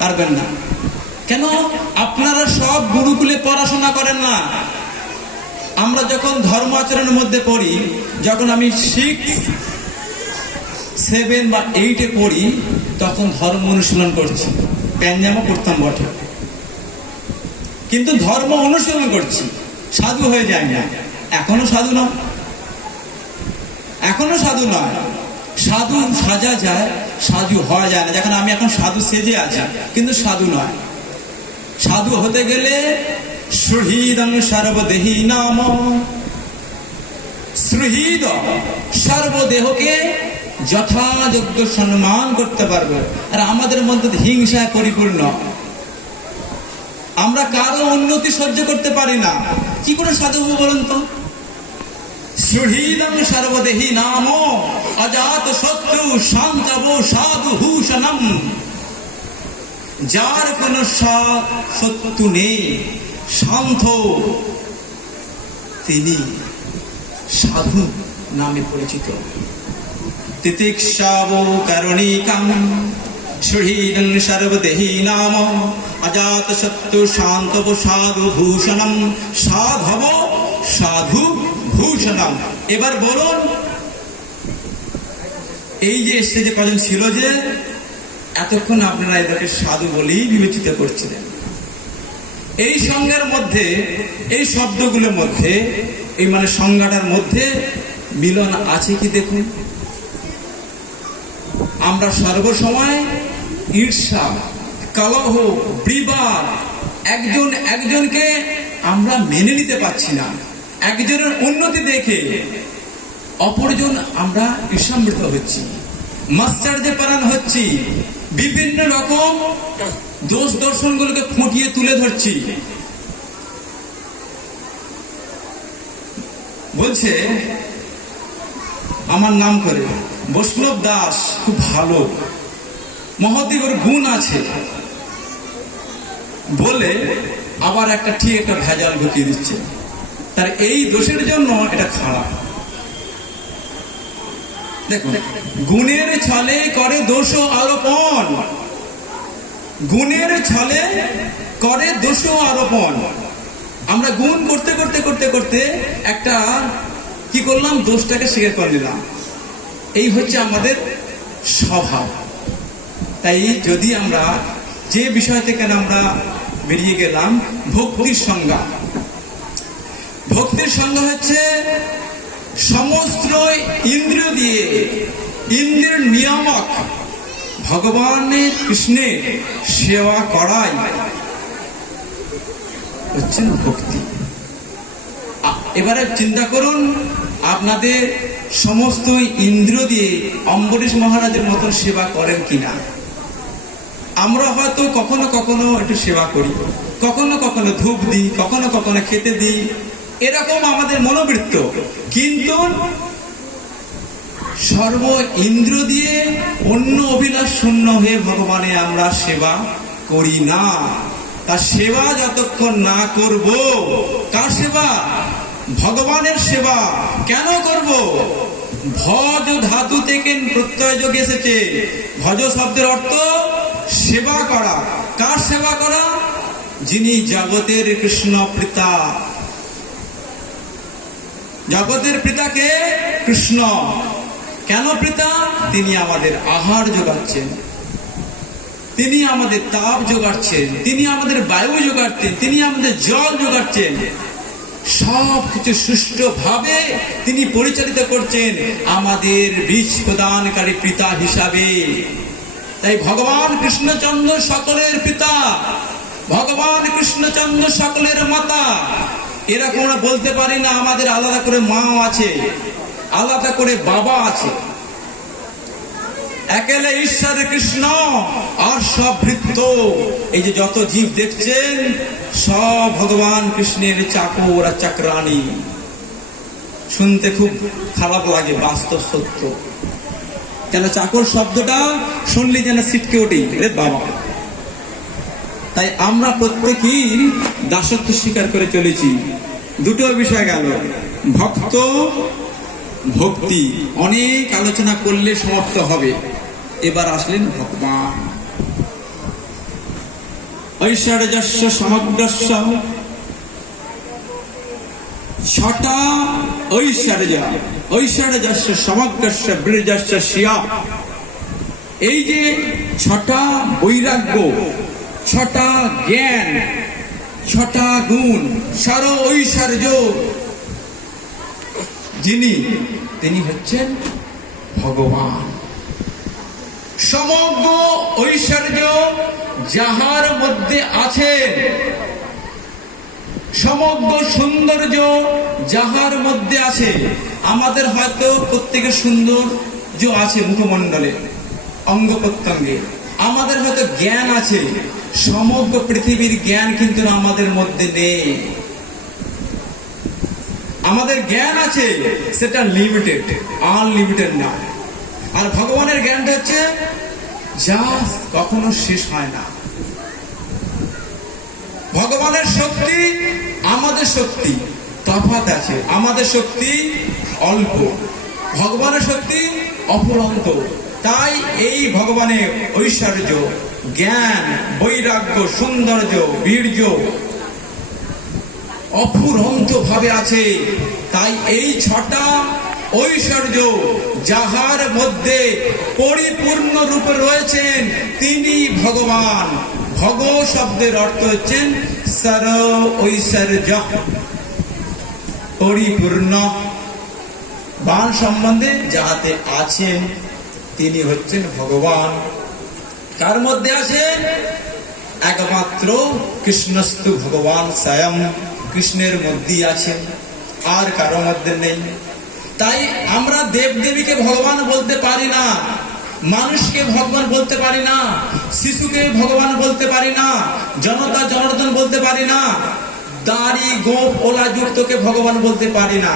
পারবেন না। কেন? আপনারা সব গুরুকুলে পড়াশোনা করেন না। আমরা যখন ধর্ম আচরণের মধ্যে পড়ি, যখন আমি 6, 7 বা 8-এ পড়ি, তখন ধর্ম অনুশীলন করছি। প্যাঞ্জামা পড়তাম বটে, কিন্তু ধর্ম অনুশীলন করছি, সাধু হয়ে যায় না। এখনো সাধু নয়, এখনো সাধু নয়। সাধু সাজা যায়, সাধু হওয়া যায় না। যখন আমি এখন সাধু সেজে আছি, কিন্তু সাধু নয়। সাধু হতে গেলে সুহৃদং সর্বদেহী নাম, সুহৃদ সর্বদেহকে যথাযোগ্য সম্মান করতে পারবো। আর আমাদের মধ্যে হিংসায় পরিপূর্ণ, আমরা কারো উন্নতি সহ্য করতে পারি না। কি করে সাধু বলুন তো? সুহৃদং সর্বদেহি নাম অজাত শত্রু শান্তব সাধু ভূষণম। যার কোন শত্রু নেই, শান্ত, তিনি সাধু নামে পরিচিত। তিতিক্ষাব কারণিকাম সুহৃদং সর্বদেহি নাম অজাত শত্রু শান্তব সাধু ভূষণম। সাধব সাধু ভূষণম। এবার বলুন, এই যে স্টেজে কজন ছিল যে এতক্ষণ আপনারা এদেরকে সাধু বলেই বিবেচিত করছিলেন, এই সংজ্ঞার মধ্যে, এই শব্দগুলোর মধ্যে, এই মানে সংজ্ঞাটার মধ্যে মিলন আছে কি দেখুন। আমরা সর্বসময় ঈর্ষা, কলহ, বিবাদ, একজন একজনকে আমরা মেনে নিতে পারছি না। একজনের উন্নতি দেখে অপরজন আমরা ঈর্ষান্বিত হচ্ছি, মাস্টারদে পারান হচ্ছি, বিভিন্ন রকম দোষ দর্শনগুলোকে ফুটিয়ে তুলে ধরছি। বলছে আমার নাম করে বৈষ্ণব দাস খুব ভালো, মহাদেবের গুণ আছে বলে আবার একটা ঠিক একটা ভেজাল ঢুকিয়ে দিচ্ছে। তার এই দোষের জন্য এটা খারাপ। দেখুন, গুণের ছলে করে দোষ আরোপণ, গুণের ছলে করে দোষ আরোপণ। আমরা গুণ করতে করতে করতে করতে একটা কি করলাম, দোষটাকে স্বীকার করে নিলাম। এই হচ্ছে আমাদের স্বভাব। তাই যদি আমরা যে বিষয় থেকে আমরা বেরিয়ে গেলাম, ভক্তির সংজ্ঞা। ভক্তির সংজ্ঞা হচ্ছে সমস্ত ইন্দ্রিয় দিয়ে, ইন্দ্রিয়ের নিয়ামক ভগবানের কৃষ্ণের সেবা করাই হচ্ছে ভক্তি। এবারে চিন্তা করুন, আপনাদের সমস্ত ইন্দ্রিয় দিয়ে অম্বরীশ মহারাজের মতন সেবা করেন কিনা। আমরা হয়তো কখনো কখনো একটু সেবা করি, কখনো কখনো ধূপ দিই, কখনো কখনো খেতে দিই, এরকম আমাদের মনোবৃত্ত। কিন্তু সর্ব ইন্দ্র দিয়ে অন্য অভিলাষ শূন্য হয়ে ভগবানের আমরা সেবা করি না। তার সেবা যতক্ষণ না করব, কার সেবা? ভগবানের সেবা। কেন করব? ভজ ধাতু থেকে প্রত্যয় যোগ এসেছে। ভজ শব্দের অর্থ সেবা করা। কার সেবা করা? যিনি জগতের কৃষ্ণ পিতা। জগতের পিতাকে কৃষ্ণ। কেন পিতা? তিনি আমাদের আহার যোগাচ্ছেন, তিনি আমাদের তাপ যোগাচ্ছেন, তিনি আমাদের বায়ু যোগাচ্ছেন, তিনি আমাদের জল যোগাচ্ছেন। সব কিছু সুষ্ঠুভাবে তিনি পরিচালিত করছেন আমাদের বীজ প্রদানকারী পিতা হিসাবে। তাই ভগবান কৃষ্ণচন্দ্র সকলের পিতা, ভগবান কৃষ্ণচন্দ্র সকলের মাতা। এরকম আমরা বলতে পারি না আমাদের আলাদা করে মা আছে, আলাদা করে বাবা আছে। একেলে ঈশ্বর কৃষ্ণ আর সব ভৃত্য। এই যে যত জীব দেখছেন সব ভগবান কৃষ্ণের চাকর আর চাকরানী। শুনতে খুব খারাপ লাগে, বাস্তব সত্য। কেন চাকর শব্দটা শুনলে যেন সিটকে ওঠে, রে বাবা। তাই আমরা প্রত্যেকেই দাসত্ব স্বীকার করে চলেছি। দুটো বিষয় গেল, ভক্ত, ভক্তি। অনেক আলোচনা করলে সমাপ্ত হবে। এবার আসলেন ভগবান। ঐশ্বর্যস্য সমগ্রস্য, ছটা ঐশ্বর্য। ঐশ্বর্যস্য সমগ্রস্য বীর্যস্য শ্রিয়া। এই যে ছটা বৈরাগ্য, ছটা জ্ঞান, ছটা গুণ, সার ঐশ্বর্য যিনি, তিনি হচ্ছেন ভগবান। সমগ্র ঐশ্বর্য যাহার মধ্যে আছে, সমগ্র সৌন্দর্য যাহার মধ্যে আছে। আমাদের হয়তো প্রত্যেকের সুন্দর সূর্য আছে মুখমণ্ডলে, অঙ্গ প্রত্যঙ্গে। আমাদের হয়তো জ্ঞান আছে, সমগ্র পৃথিবীর জ্ঞান কিন্তু আমাদের মধ্যে নেই। আমাদের জ্ঞান আছে, সেটা লিমিটেড, আনলিমিটেড না। আর ভগবানের জ্ঞানটা হচ্ছে যা কখনো শেষ হয় না। ভগবানের শক্তি আমাদের শক্তি তফাৎ আছে। আমাদের শক্তি অল্প, ভগবানের শক্তি অফুরন্ত। তাই এই ভগবানের ঐশ্বর্য, জ্ঞান, বৈরাগ্য, সৌন্দর্য, বীর্য অফুরন্ত ভাবে আছে। তাই এই ছটা ঐশ্বর্য যাহার মধ্যে পরিপূর্ণ রূপে রয়েছেন তিনি ভগবান। ভগ শব্দের অর্থ হচ্ছেন সর ঐশ্বর্য, পরিপূর্ণ। বান সম্বন্ধে যাহাতে আছেন তিনি হচ্ছেন ভগবান। কার মধ্যে আছেন? একমাত্র কৃষ্ণস্তু ভগবান স্বয়ং, কৃষ্ণের মধ্যেই আছেন, আর কারো মধ্যে নেই। তাই আমরা দেব দেবীকে ভগবান বলতে পারি না, মানুষকে ভগবান বলতে পারি না, শিশুকে ভগবান বলতে পারি না, জনতা জনার্দন বলতে পারি না, দাড়ি গোপ ওলা যুক্তকে ভগবান বলতে পারি না,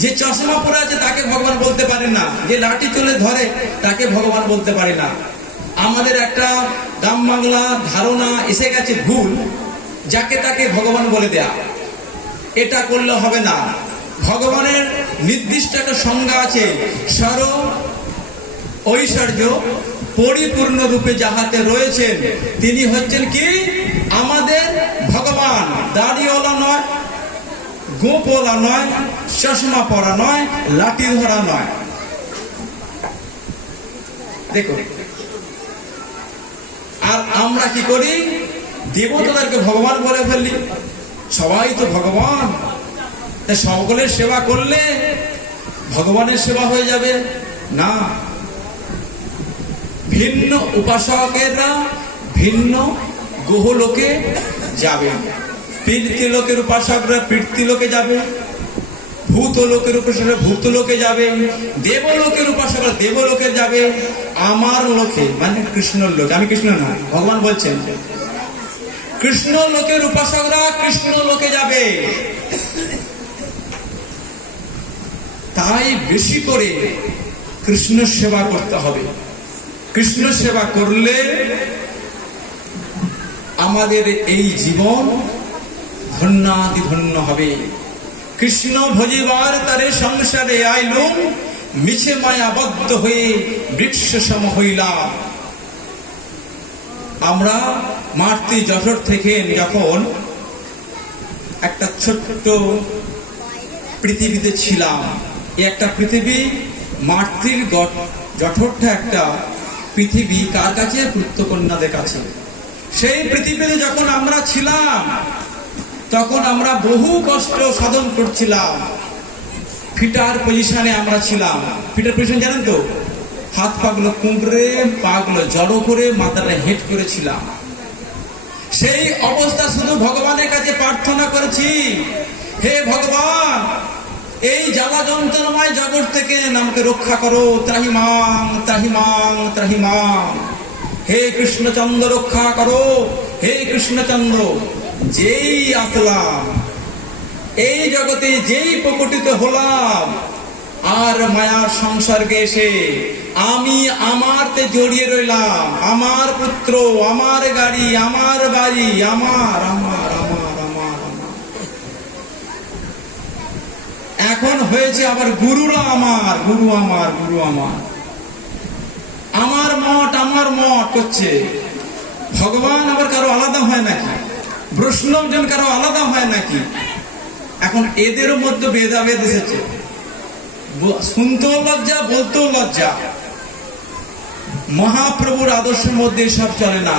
যে চশমা পরে আছে তাকে ভগবান বলতে পারি না, যে লাঠি চলে ধরে তাকে ভগবান বলতে পারি না। আমাদের একটা গ্রাম বাংলা ধারণা এসে গেছে ভুল, যাকে তাকে ভগবান বলে দেয়া। এটা করলে হবে না। ভগবানের নির্দিষ্ট একটা সংজ্ঞা আছে, সর ঐশ্বর্য পরিপূর্ণ রূপে যাহাতে রয়েছেন তিনি হচ্ছেন কি আমাদের ভগবান। দাড়িওয়ালা নয়, গোপওয়ালা নয়, চশমা পরা নয়, লাঠি ধরা নয়। দেখো, আর আমরা কি করি? দেবতাদেরকে ভগবান বলে ফেললি। সবাই তো ভগবান, তাই সকলের সেবা করলে ভগবানের সেবা হয়ে যাবে না। ভিন্ন উপাসকেরা ভিন্ন গ্রহ লোকে যাবে, পীর্তি লোকের উপাসকরা পীর্তি লোকে যাবে, ভূত লোকের উপাসকরা ভূত লোকে যাবে, দেবলোকের উপাসকরা দেবলোকে যাবে। আমার লোকে মানে কৃষ্ণর লোকে, আমি কৃষ্ণ না, ভগবান বলছেন কৃষ্ণ লোকের উপাসকরা কৃষ্ণ লোকে যাবে। তাই বেশি করে কৃষ্ণ সেবা করতে হবে। কৃষ্ণ সেবা করলে আমাদের এই জীবন ধন্যাদি ধন্য হবে। কৃষ্ণ ভজিবার তারে সংসারে আইলুম, মিছে মায়াবদ্ধ হয়ে বৃক্ষ সম হইলাম। আমরা মাতৃ জঠর থেকে যখন একটা ছোট্ট পৃথিবীতে ছিলাম, একটা পৃথিবী, মাতৃর জঠরটা একটা পৃথিবী কার কাছে? পুত্রকন্যাদের কাছে। সেই পৃথিবীতে যখন আমরা ছিলাম তখন আমরা বহু কষ্ট সাধন করছিলাম। ফিটার পজিশনে আমরা ছিলাম। ফিটার পজিশন জানেন তো? হাত পাগুলো কুঁকড়ে, পাগুলো জড়ো করে, মাথাটা হেঁট করেছিলাম। সেই অবস্থা শুধু ভগবানের কাছে প্রার্থনা করেছি, হে ভগবান এই জ্বালা যন্ত্রণাময় জগৎ থেকে আমাকে রক্ষা করো, ত্রাহিমাং ত্রাহিমাং ত্রাহিমাং। হে কৃষ্ণচন্দ্র রক্ষা করো, হে কৃষ্ণচন্দ্র। যেই আসলাম এই জগতে, যেই প্রকটিত হলাম, আর মায়ার সংসর্গে এসে আমি আমারতে জড়িয়ে রইলাম। আমার পুত্র, আমার গাড়ি, আমার বাড়ি, আমার আমার আমার আমার এখন হয়েছে আবার গুরুরা আমার, গুরু আমার, গুরু আমার, আমার মঠ করছে। ভগবান আবার কারো আলাদা হয় নাকি? বৈষ্ণবজন কারো আলাদা হয় নাকি? এখন এদের মধ্যে ভেদাভেদ এসেছে, শুনতেও লজ্জা, বলতেও লজ্জা। মহাপ্রভুর আদর্শের মধ্যে সব চলে না।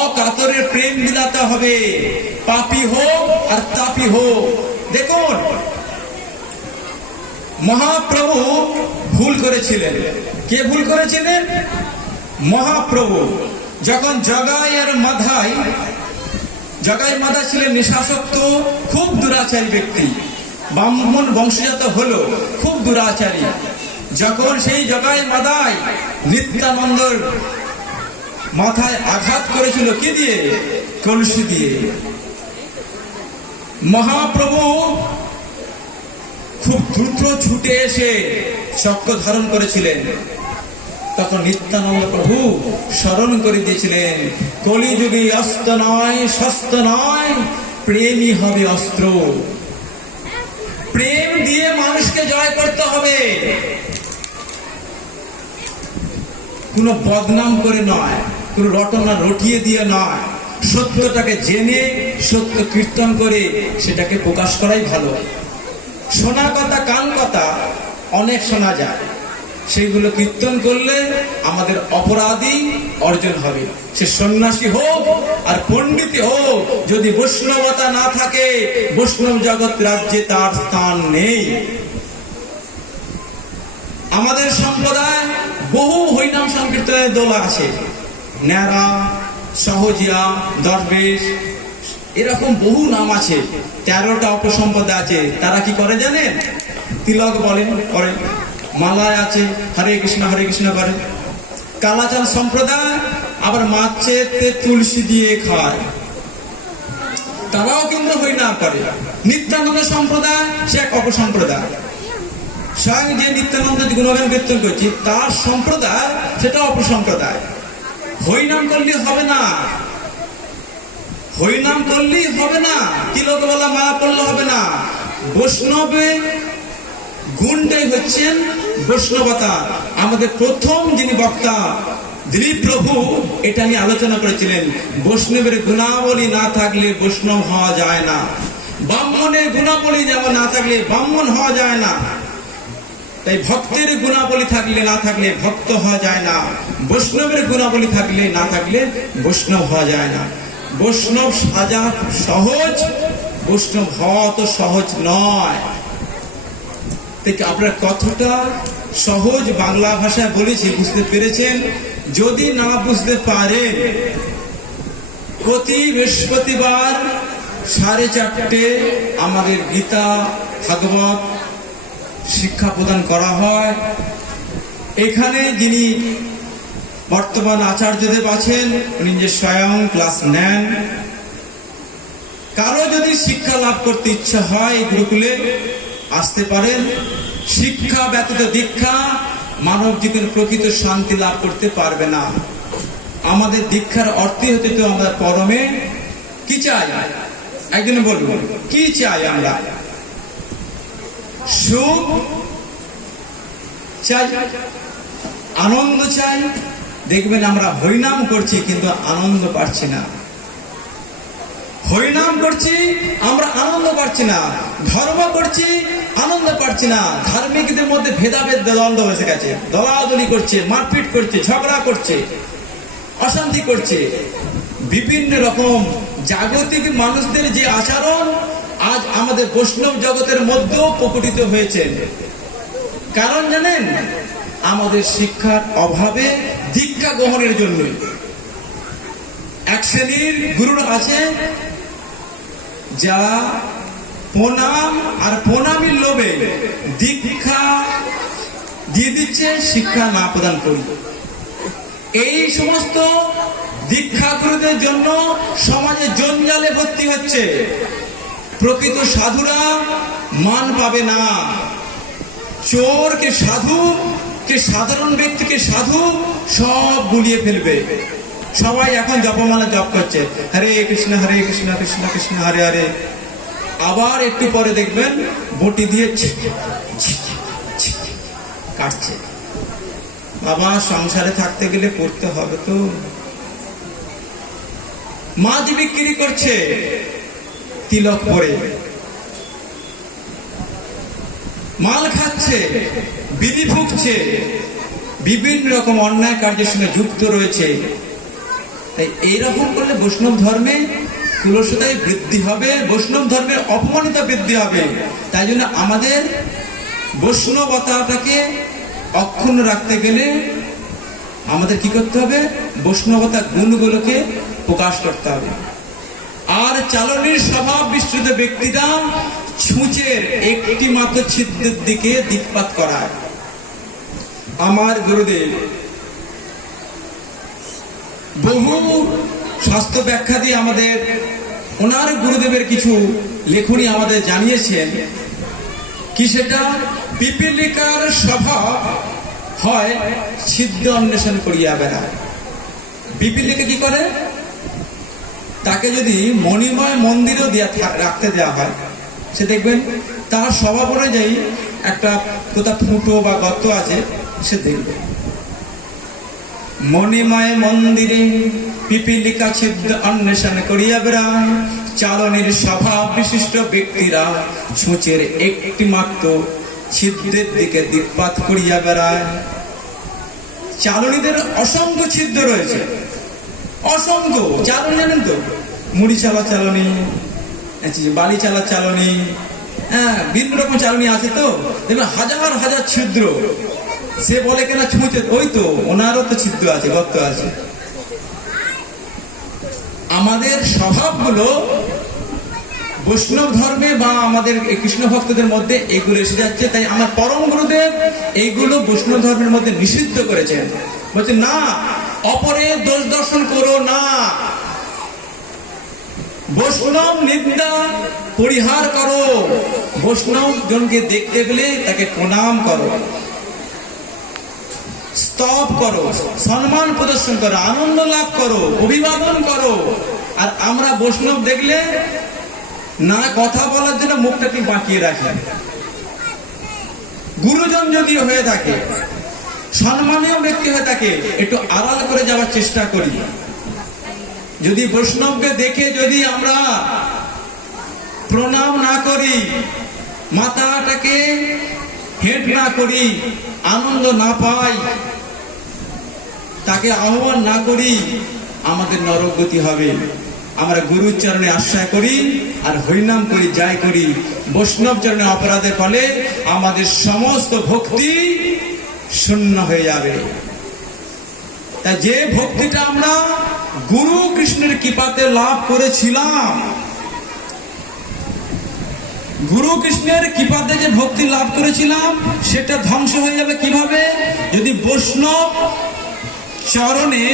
অকাতরে প্রেম বিলাতে হবে, পাপী হোক আর তাপী হোক। দেখুন, মহাপ্রভু ভুল করেছিলেন। কে ভুল করেছিলেন? মহাপ্রভু। যখন জগাই আর মাধাই, জগাই মাধা ছিলেন নেশাসক্ত, খুব দুরাচারী ব্যক্তি, ব্রাহ্মণ বংশজাত হলো, খুব দুরাচারী। যখন সেই জগাই মাদাই নিত্যানন্দর মাথায় আঘাত করেছিল কি দিয়ে? কলসি দিয়ে। মহাপ্রভু খুব দ্রুত ছুটে এসে চক্র ধারণ করেছিলেন। তখন নিত্যানন্দ প্রভু স্মরণ করে দিয়েছিলেন, কলিযুগে অস্ত্র নয়, শস্ত্র নয়, প্রেমই হবে অস্ত্র। প্রেম দিয়ে মানুষকে জয় করতে হবে, কোন বদনাম করে নয়, কোন রটনা রটিয়ে দিয়ে নয়। সত্যটাকে জেনে সত্য কীর্তন করে সেটাকে প্রকাশ করাই ভালো। শোনা কথা, কান কথা অনেক শোনা যায়, সেইগুলো কীর্তন করলে আমাদের অপরাধী অর্জন হবে। সে সন্ন্যাসী হোক আর পণ্ডিত হোক, যদি বৈষ্ণবতা না থাকে বৈষ্ণব জগৎ রাজ্যে তার স্থান নেই। আমাদের সম্প্রদায় বহু হরিনাম সংকীর্তনের দল আছে, ন্যাড়া, সহজিয়া, দরবেশ, এরকম বহু নাম আছে। 13টা অপসম্প্রদায় আছে। তারা কি করে জানেন? তিলক বলেন, করে। মালায় আছে, হরে কৃষ্ণ করে। কালাচাঁদ সম্প্রদায় আবার মাছেতে তুলসী দিয়ে খায়, তারাও কিন্তু হরিনাম করে। নিত্যানন্দ সম্প্রদায় সে এক অপসম্প্রদায়। স্বয়ং যে নিত্যানন্দ গুণগান কীর্তন করছি তার সম্প্রদায় সেটা অপসম্প্রদায়। হরিনাম করলে হবে না, হরিনাম করলেই হবে না, তিলকবেলা মালা পড়লে হবে না। বৈষ্ণবে গুণটাই হচ্ছেন বৈষ্ণবতা। আমাদের প্রথম যিনি বক্তা দিলীপ প্রভু এটা নিয়ে আলোচনা করেছিলেন, বৈষ্ণবের গুণাবলী না থাকলে বৈষ্ণব হওয়া যায় না। ব্রাহ্মণের গুণাবলী যেমন না থাকলে ব্রাহ্মণ হওয়া যায় না, তাই ভক্তের গুণাবলী থাকলে না থাকলে ভক্ত হওয়া যায় না। বৈষ্ণবের গুণাবলী থাকলে না থাকলে বৈষ্ণব হওয়া যায় না। বৈষ্ণব সাজা সহজ, বৈষ্ণব হওয়া তো সহজ নয়। আপনারা কতটা সহজ বাংলা ভাষায় বলেছি বুঝতে পেরেছেন? যদি না বুঝতে পারেন, প্রতি বৃহস্পতিবার 4:30 আমাদের গীতা ভাগবত শিক্ষা প্রদান করা হয়। এখানে যিনি বর্তমান আচার্যদেব আছেন উনি যে স্বয়ং ক্লাস নেন। কারো যদি শিক্ষা লাভ করতে ইচ্ছা হয় এই গুরুকুলে আসতে পারেন। শিক্ষা ব্যতীত দীক্ষা মানব জীবনে প্রকৃত শান্তি লাভ করতে পারবে না। আমাদের দীক্ষার অর্থই হতে তো আমরা পরমে কি চাই? একদিন বলবো কি চাই? আমরা সুখ চাই, আনন্দ চাই। দেখবেন আমরা হরিনাম করছি কিন্তু আনন্দ পাচ্ছি না। হরিনাম করছি আমরা আনন্দ পাচ্ছি না, ধর্ম করছি আনন্দ পাচ্ছি না। ধার্মিকদের মধ্যে ভেদাভেদ দ্বন্দ্ব হয়ে গেছে, দলাদলি করছে, মারপিট করছে, ঝগড়া করছে, অশান্তি করছে। বিভিন্ন রকম জাগতিক মানুষদের যে আচরণ আজ আমাদের বৈষ্ণব জগতের মধ্যেও প্রকটিত হয়েছে। কারণ জানেন, আমাদের শিক্ষার অভাবে, দীক্ষা গ্রহণের জন্য। এক শ্রেণীর গুরুরা আছে যারা প্রণাম আর প্রণামীর লোভে দীক্ষা দিয়ে দিচ্ছে, শিক্ষা না প্রদান করি। এই সমস্ত দীক্ষা গুরুদের জন্য সমাজে জঞ্জালে ভর্তি হচ্ছে। প্রকৃত সাধুরা মান পাবে না। চোর কে সাধু, কে সাধারণ ব্যক্তিকে সাধু সব গুলিয়ে ফেলবে। সবাই এখন জপমালা জপ করছে, হরে কৃষ্ণ কৃষ্ণ কৃষ্ণ হরে হরে। আবার একটু পরে দেখবেন বটি দিয়ে কাটছে। বাবা, সংসারে থাকতে গেলে করতে হবে তো। মাছ বিক্রি করছে তিলক পরে, মাল খাচ্ছে, বিড়ি ফুঁকছে, বিভিন্ন রকম অন্যায় কার্যের সঙ্গে যুক্ত রয়েছে। তাই এইরকম করলে বৈষ্ণব ধর্মে কুলসতায় বৃদ্ধি হবে, বৈষ্ণব ধর্মের অপমানিতা বৃদ্ধি হবে। তাই জন্য আমাদের বৈষ্ণবতাটাকে অক্ষুণ্ণ রাখতে গেলে আমাদের কি করতে হবে? বৈষ্ণবতা গুণগুলোকে প্রকাশ করতে হবে। আর চালনীর স্বভাব বিস্তৃত ব্যক্তিরা ছুঁচের একটি মাত্র ছিদ্রের দিকে দিকপাত করায়। আমার গুরুদেব বহু স্বাস্থ্য ব্যাখ্যা দিয়ে আমাদের ওনার গুরুদেবের কিছু লেখনী আমাদের জানিয়েছেন। কি সেটা? পিপীলিকার স্বভাব হয় ছিদ্র অন্বেষণ করিয়া বেড়ায়। পিপীলিকা কি করে? তাকে যদি মণিময় মন্দিরও রাখতে দেওয়া হয়, সে দেখবেন তার স্বভাব অনুযায়ী একটা কোথাও ফুটো বা গর্ত আছে, সে দেখবে। মণিময় মন্দিরে পিপীলিকা ছিদ্র অন্বেষণ করিয়া বেড়ায়। চালনীর স্বভাব বিশিষ্ট ব্যক্তিরা ছুঁচের একটি মাত্র ছিদ্রের দিকে দিকপাত করিয়া বেড়ায়। চালনীদের অসংখ্য ছিদ্র রয়েছে, অসংখ্য। চালনী জানেন তো, মুড়ি চালা চালনী, বালি চালা চালনী, হ্যাঁ, বিভিন্ন রকম চালনী আছে। তো দেখবেন হাজার হাজার ছিদ্র। সে বলে কেনা ছুঁচে, ওই তো ওনারও তো ছিদ্র আছে, গর্ত আছে। আমাদের স্বভাবগুলো বৈষ্ণব ধর্মে বা আমাদের কৃষ্ণ ভক্তদের মধ্যে এগুলো এসে যাচ্ছে। তাই আমার পরম গুরুদেব এইগুলো বৈষ্ণব ধর্মের মধ্যে নিষিদ্ধ করেছেন। বলছে না, অপরের দোষ দর্শন করো না, বৈষ্ণব নিন্দা পরিহার করো, বৈষ্ণব জনকে দেখতে পেলে তাকে প্রণাম করো, স্তব করো, সম্মান প্রদর্শন করো, আনন্দ লাভ করো, অভিবাদন করো। আর আমরা বৈষ্ণব দেখলে না কথা বলার জন্য মুখটাকে বাঁকিয়ে রাখি। গুরুজন যদি হয়ে থাকে, সম্মানীয় ব্যক্তি হয়ে থাকে, একটু আড়াল করে যাওয়ার চেষ্টা করি। যদি বৈষ্ণবকে দেখে যদি আমরা প্রণাম না করি, মাথাটাকে হেঁট না করি, আনন্দ না পাই, তাকে আহ্বান না করি, আমাদের নরকগতি হবে। আমরা গুরুর চরণে আশ্রয় করি আর হরিনাম করি, যাই করি, বৈষ্ণব চরণে অপরাধের ফলে আমাদের সমস্ত ভক্তি শূন্য হয়ে যাবে। তাই যে ভক্তিটা আমরা গুরু কৃষ্ণের কৃপাতে লাভ করেছিলাম, গুরু কৃষ্ণের কৃপাতে যে ভক্তি লাভ করেছিলাম, সেটা ধ্বংস হয়ে যাবে কিভাবে? যদি বৈষ্ণব চরণে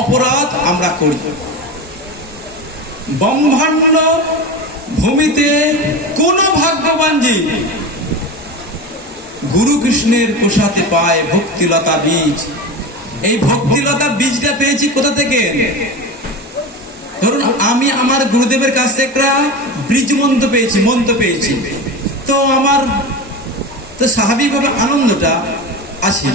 অপরাধ আমরা করি। ব্রহ্মাণ্ড ভূমিতে কোন ভাগ্যবান জীব গুরু কৃষ্ণের প্রসাদে পায় ভক্তিলতা বীজ। এই ভক্তিলতা বীজটা পেয়েছি কোথা থেকে? ধরুন আমি আমার গুরুদেবের কাছ থেকে একটা বীজ মন্ত্র পেয়েছি, তো আমার তো স্বাভাবিকভাবে আনন্দটা আছে।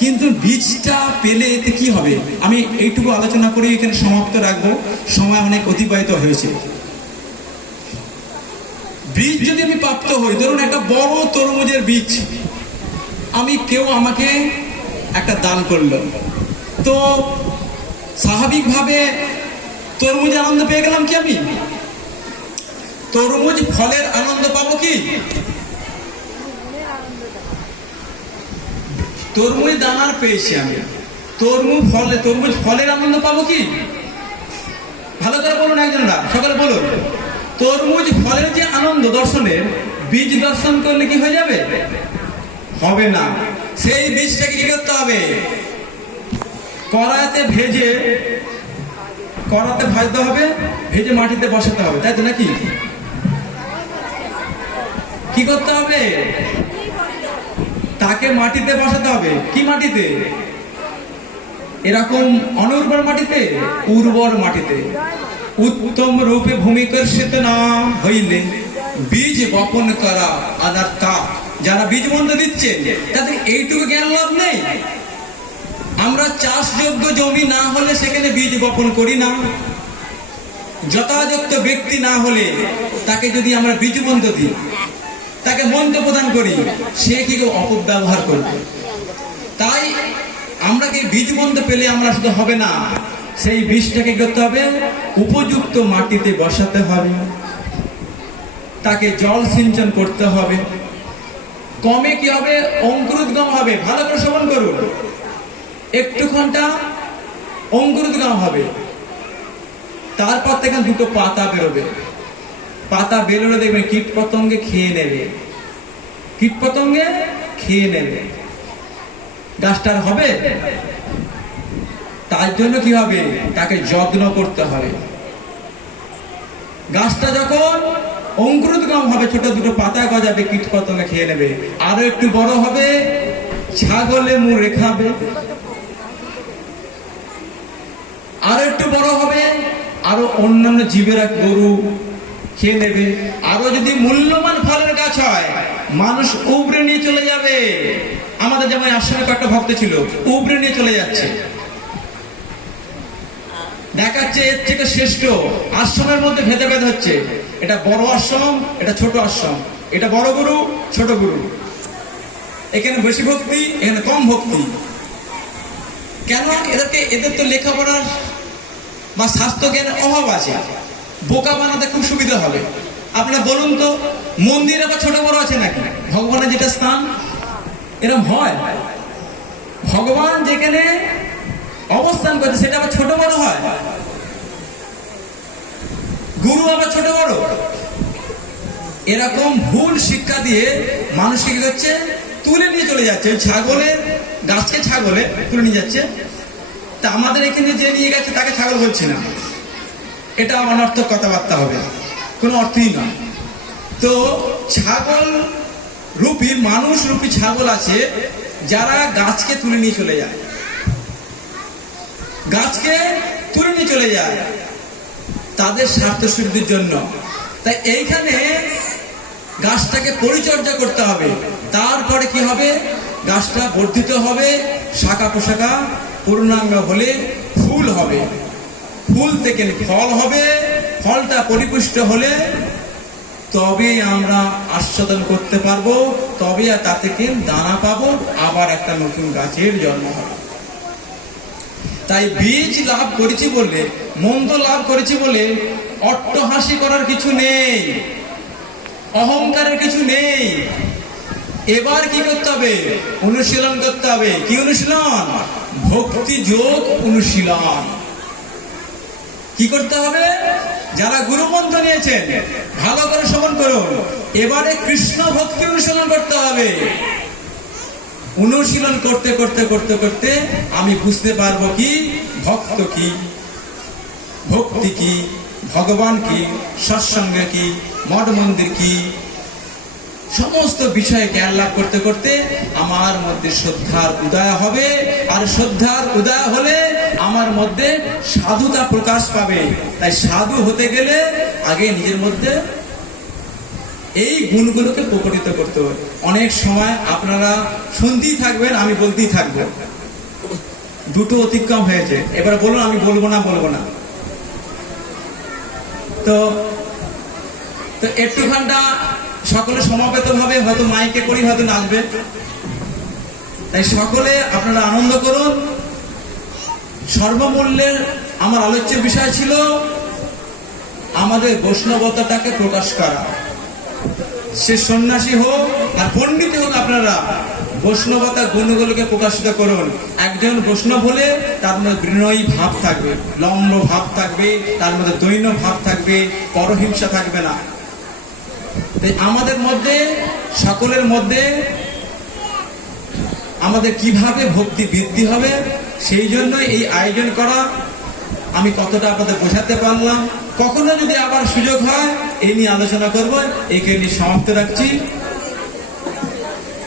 কিন্তু বীজটা পেলে এতে কি হবে? আমি এইটুকু আলোচনা করে এখানে সমাপ্ত রাখবো, সময় অনেক অতিবাহিত হয়েছে। বীজ যদি আমি প্রাপ্ত হই, ধরুন একটা বড় তরমুজের বীজ কেউ আমাকে একটা দান করলো, তো স্বাভাবিকভাবে তরমুজের আনন্দ পেয়ে গেলাম কি? আমি তরমুজ ফলের আনন্দ পাবো কি? তরমুজ দানার পেয়েছি আমি, তরমুজ ফলের আনন্দ পাবো কি? ভালো করে বলুন, একজনরা সকালে বলুন। তরমুজ ফলের যে আনন্দ দর্শনের, বীজ দর্শন করলে কি হয়ে যাবে? হবে না। সেই বীজটাকে কি করতে হবে? কড়াইতে ভাজতে হবে, ভেজে মাটিতে বসাতে হবে, তাই তো নাকি? কি করতে হবে? তাকে মাটিতে বসাতে হবে। কি মাটিতে? এরকম অনুর্বর মাটিতে? উর্বর মাটিতে। উত্তম রূপে ভূমিকর্ষিত না হইলে বীজ বপন করা অনর্থক। যারা বীজ মন্ত্র দিচ্ছে তাদের এইটুকু জ্ঞান লাভ নেই। আমরা চাষযোগ্য জমি না হলে সেখানে বীজ বপন করি না। যথাযথ ব্যক্তি না হলে তাকে যদি আমরা বীজ মন্ত্র দিই, তাকে মন্ত্র প্রদান করি, সে কি অপব্যবহার করবে। তাই আমরা কি বীজ মন্ত্র পেলে আমরা শুধু হবে না, সেই বীজটাকে করতে হবে উপযুক্ত মাটিতে বসাতে হবে, তাকে জল সিঞ্চন করতে হবে। কমে কি হবে? অঙ্কুরোদ্গম হবে। ভালো করে শ্রবণ করুন, একটুখানটা অঙ্কুরোদ্গম হবে, তারপর থেকে দুটো পাতা বেরোবে। পাতা বেরোলে দেখবেন কীট পতঙ্গে খেয়ে নেবে, গাছটার হবে? তার জন্য কি হবে? তাকে যত্ন করতে হবে। গাছটা যখন অঙ্কুরোদ্গম হবে, ছোট দুটো পাতা গজাবে, কীটপতঙ্গ খেয়ে নেবে, আরো একটু বড় হবে, ছাগলে মুড়ে খাবে, আরো একটু বড় হবে, আরো অন্যান্য জীবেরা, গরু খেয়ে নেবে। আরো যদি মূল্যবান ফলের গাছ হয়, মানুষ উবড়ে নিয়ে চলে যাবে। আমাদের যেমন আশ্রমে কয়েকটা ভক্ত ছিল, উবড়ে নিয়ে চলে যাচ্ছে, দেখাচ্ছে এর থেকে শ্রেষ্ঠ। আশ্রমের মধ্যে ভেদে ভেদ হচ্ছে, এটা বড় আশ্রম, এটা ছোট আশ্রম, এটা বড় গুরু, ছোট গুরু, এখানে বেশি ভক্তি, এখানে কম ভক্তি। কেন? এদের তো লেখাপড়ার বা স্বাস্থ্য জ্ঞানের অভাব আছে, বোকা বানাতে খুব সুবিধা হবে। আপনারা বলুন তো, মন্দির আবার ছোট বড় আছে নাকি? ভগবানের যেটা স্থান, এরকম হয়? ভগবান যেখানে অবস্থান করছে সেটা আবার ছোট বড় হয়? গুরু আবার ছোট বড়? এরকম ভুল শিক্ষা দিয়ে মানুষকে কি করছে? তুলে নিয়ে চলে যাচ্ছে। ছাগলের গাছকে ছাগলে তুলে নিয়ে যাচ্ছে। তা আমাদের এখানে যে নিয়ে গেছে তাকে ছাগল বলছে না, এটা অনর্থক কথাবার্তা হবে, কোনো অর্থই নয়। তো ছাগল রূপী, মানুষ রূপী ছাগল আছে যারা গাছকে তুলে নিয়ে চলে যায়, গাছকে তুলে নিয়ে চলে যায় তাদের স্বার্থ সিদ্ধির জন্য। তাই এইখানে গাছটাকে পরিচর্যা করতে হবে, তারপরে কি হবে? গাছটা বর্ধিত হবে, শাখা প্রশাখা পূর্ণাঙ্গ হলে ফুল হবে, ফুল থেকে ফল হবে, ফলটা পরিপুষ্ট হলে তবে আমরা আস্বাদন করতে পারবো, তবে তা থেকে দানা পাবো, আবার একটা নতুন গাছের জন্ম হবে। তাই বীজ লাভ করেছি বলে, মন্দ লাভ করেছি বলে অট্টহাসি করার কিছু নেই, অহংকারের কিছু নেই। এবার কি করতে হবে? অনুশীলন করতে হবে। কি অনুশীলন? ভক্তি যোগ অনুশীলন। কি করতে হবে? যারা গুরুমন্ত্র নিয়েছেন ভালো করে শ্রবণ করুন। এবারে কৃষ্ণ ভক্তি অনুশীলন করতে হবে। অনুশীলন করতে করতে করতে করতে আমি বুঝতে পারবো কি ভক্ত কি, ভক্তি কি, ভগবান কি, সৎসঙ্গ কি, মঠ মন্দির কি, সমস্ত বিষয়ে জ্ঞান লাভ করতে করতে আমার মধ্যে শ্রদ্ধার উদয় হবে। আর শ্রদ্ধার উদয় হলে আমার মধ্যে সাধুতা প্রকাশ পাবে। তাই সাধু হতে গেলে আগে নিজের মধ্যে এই গুণগুলোকে প্রকটিত করতে হবে। অনেক সময় আপনারা শুনতেই থাকবেন, আমি বলতেই থাকবো, দুটো অতিক্রম হয়েছে। এবার বলুন, আমি বলবো না বলবো না। তো একটুখানটা সকলে সমাবেত ভাবে হয়তো মাইকে করি, হয়তো নাচবে। তাই সকলে আপনারা আনন্দ করুন। সর্বমূল্যের আমার আলোচ্য বিষয় ছিল আমাদের বৈষ্ণবতাটাকে প্রকাশ করা। সে সন্ন্যাসী হোক আর পণ্ডিত হোক, আপনারা বৈষ্ণবতা গুণগুলোকে প্রকাশিত করুন। একজন বৈষ্ণব হলে তার মধ্যে বিনয়ী ভাব থাকবে, নম্র ভাব থাকবে, তার মধ্যে দৈন্য ভাব থাকবে, পরহিংসা থাকবে না। তাই আমাদের মধ্যে, সকলের মধ্যে আমাদের কিভাবে ভক্তি বৃদ্ধি হবে, সেই জন্য এই আয়োজন করা। আমি কতটা আপনাদের বোঝাতে পারলাম, কখনো যদি আবার সুযোগ হয় এই নিয়ে আলোচনা করবো। একে নিয়ে সমাপ্ত রাখছি।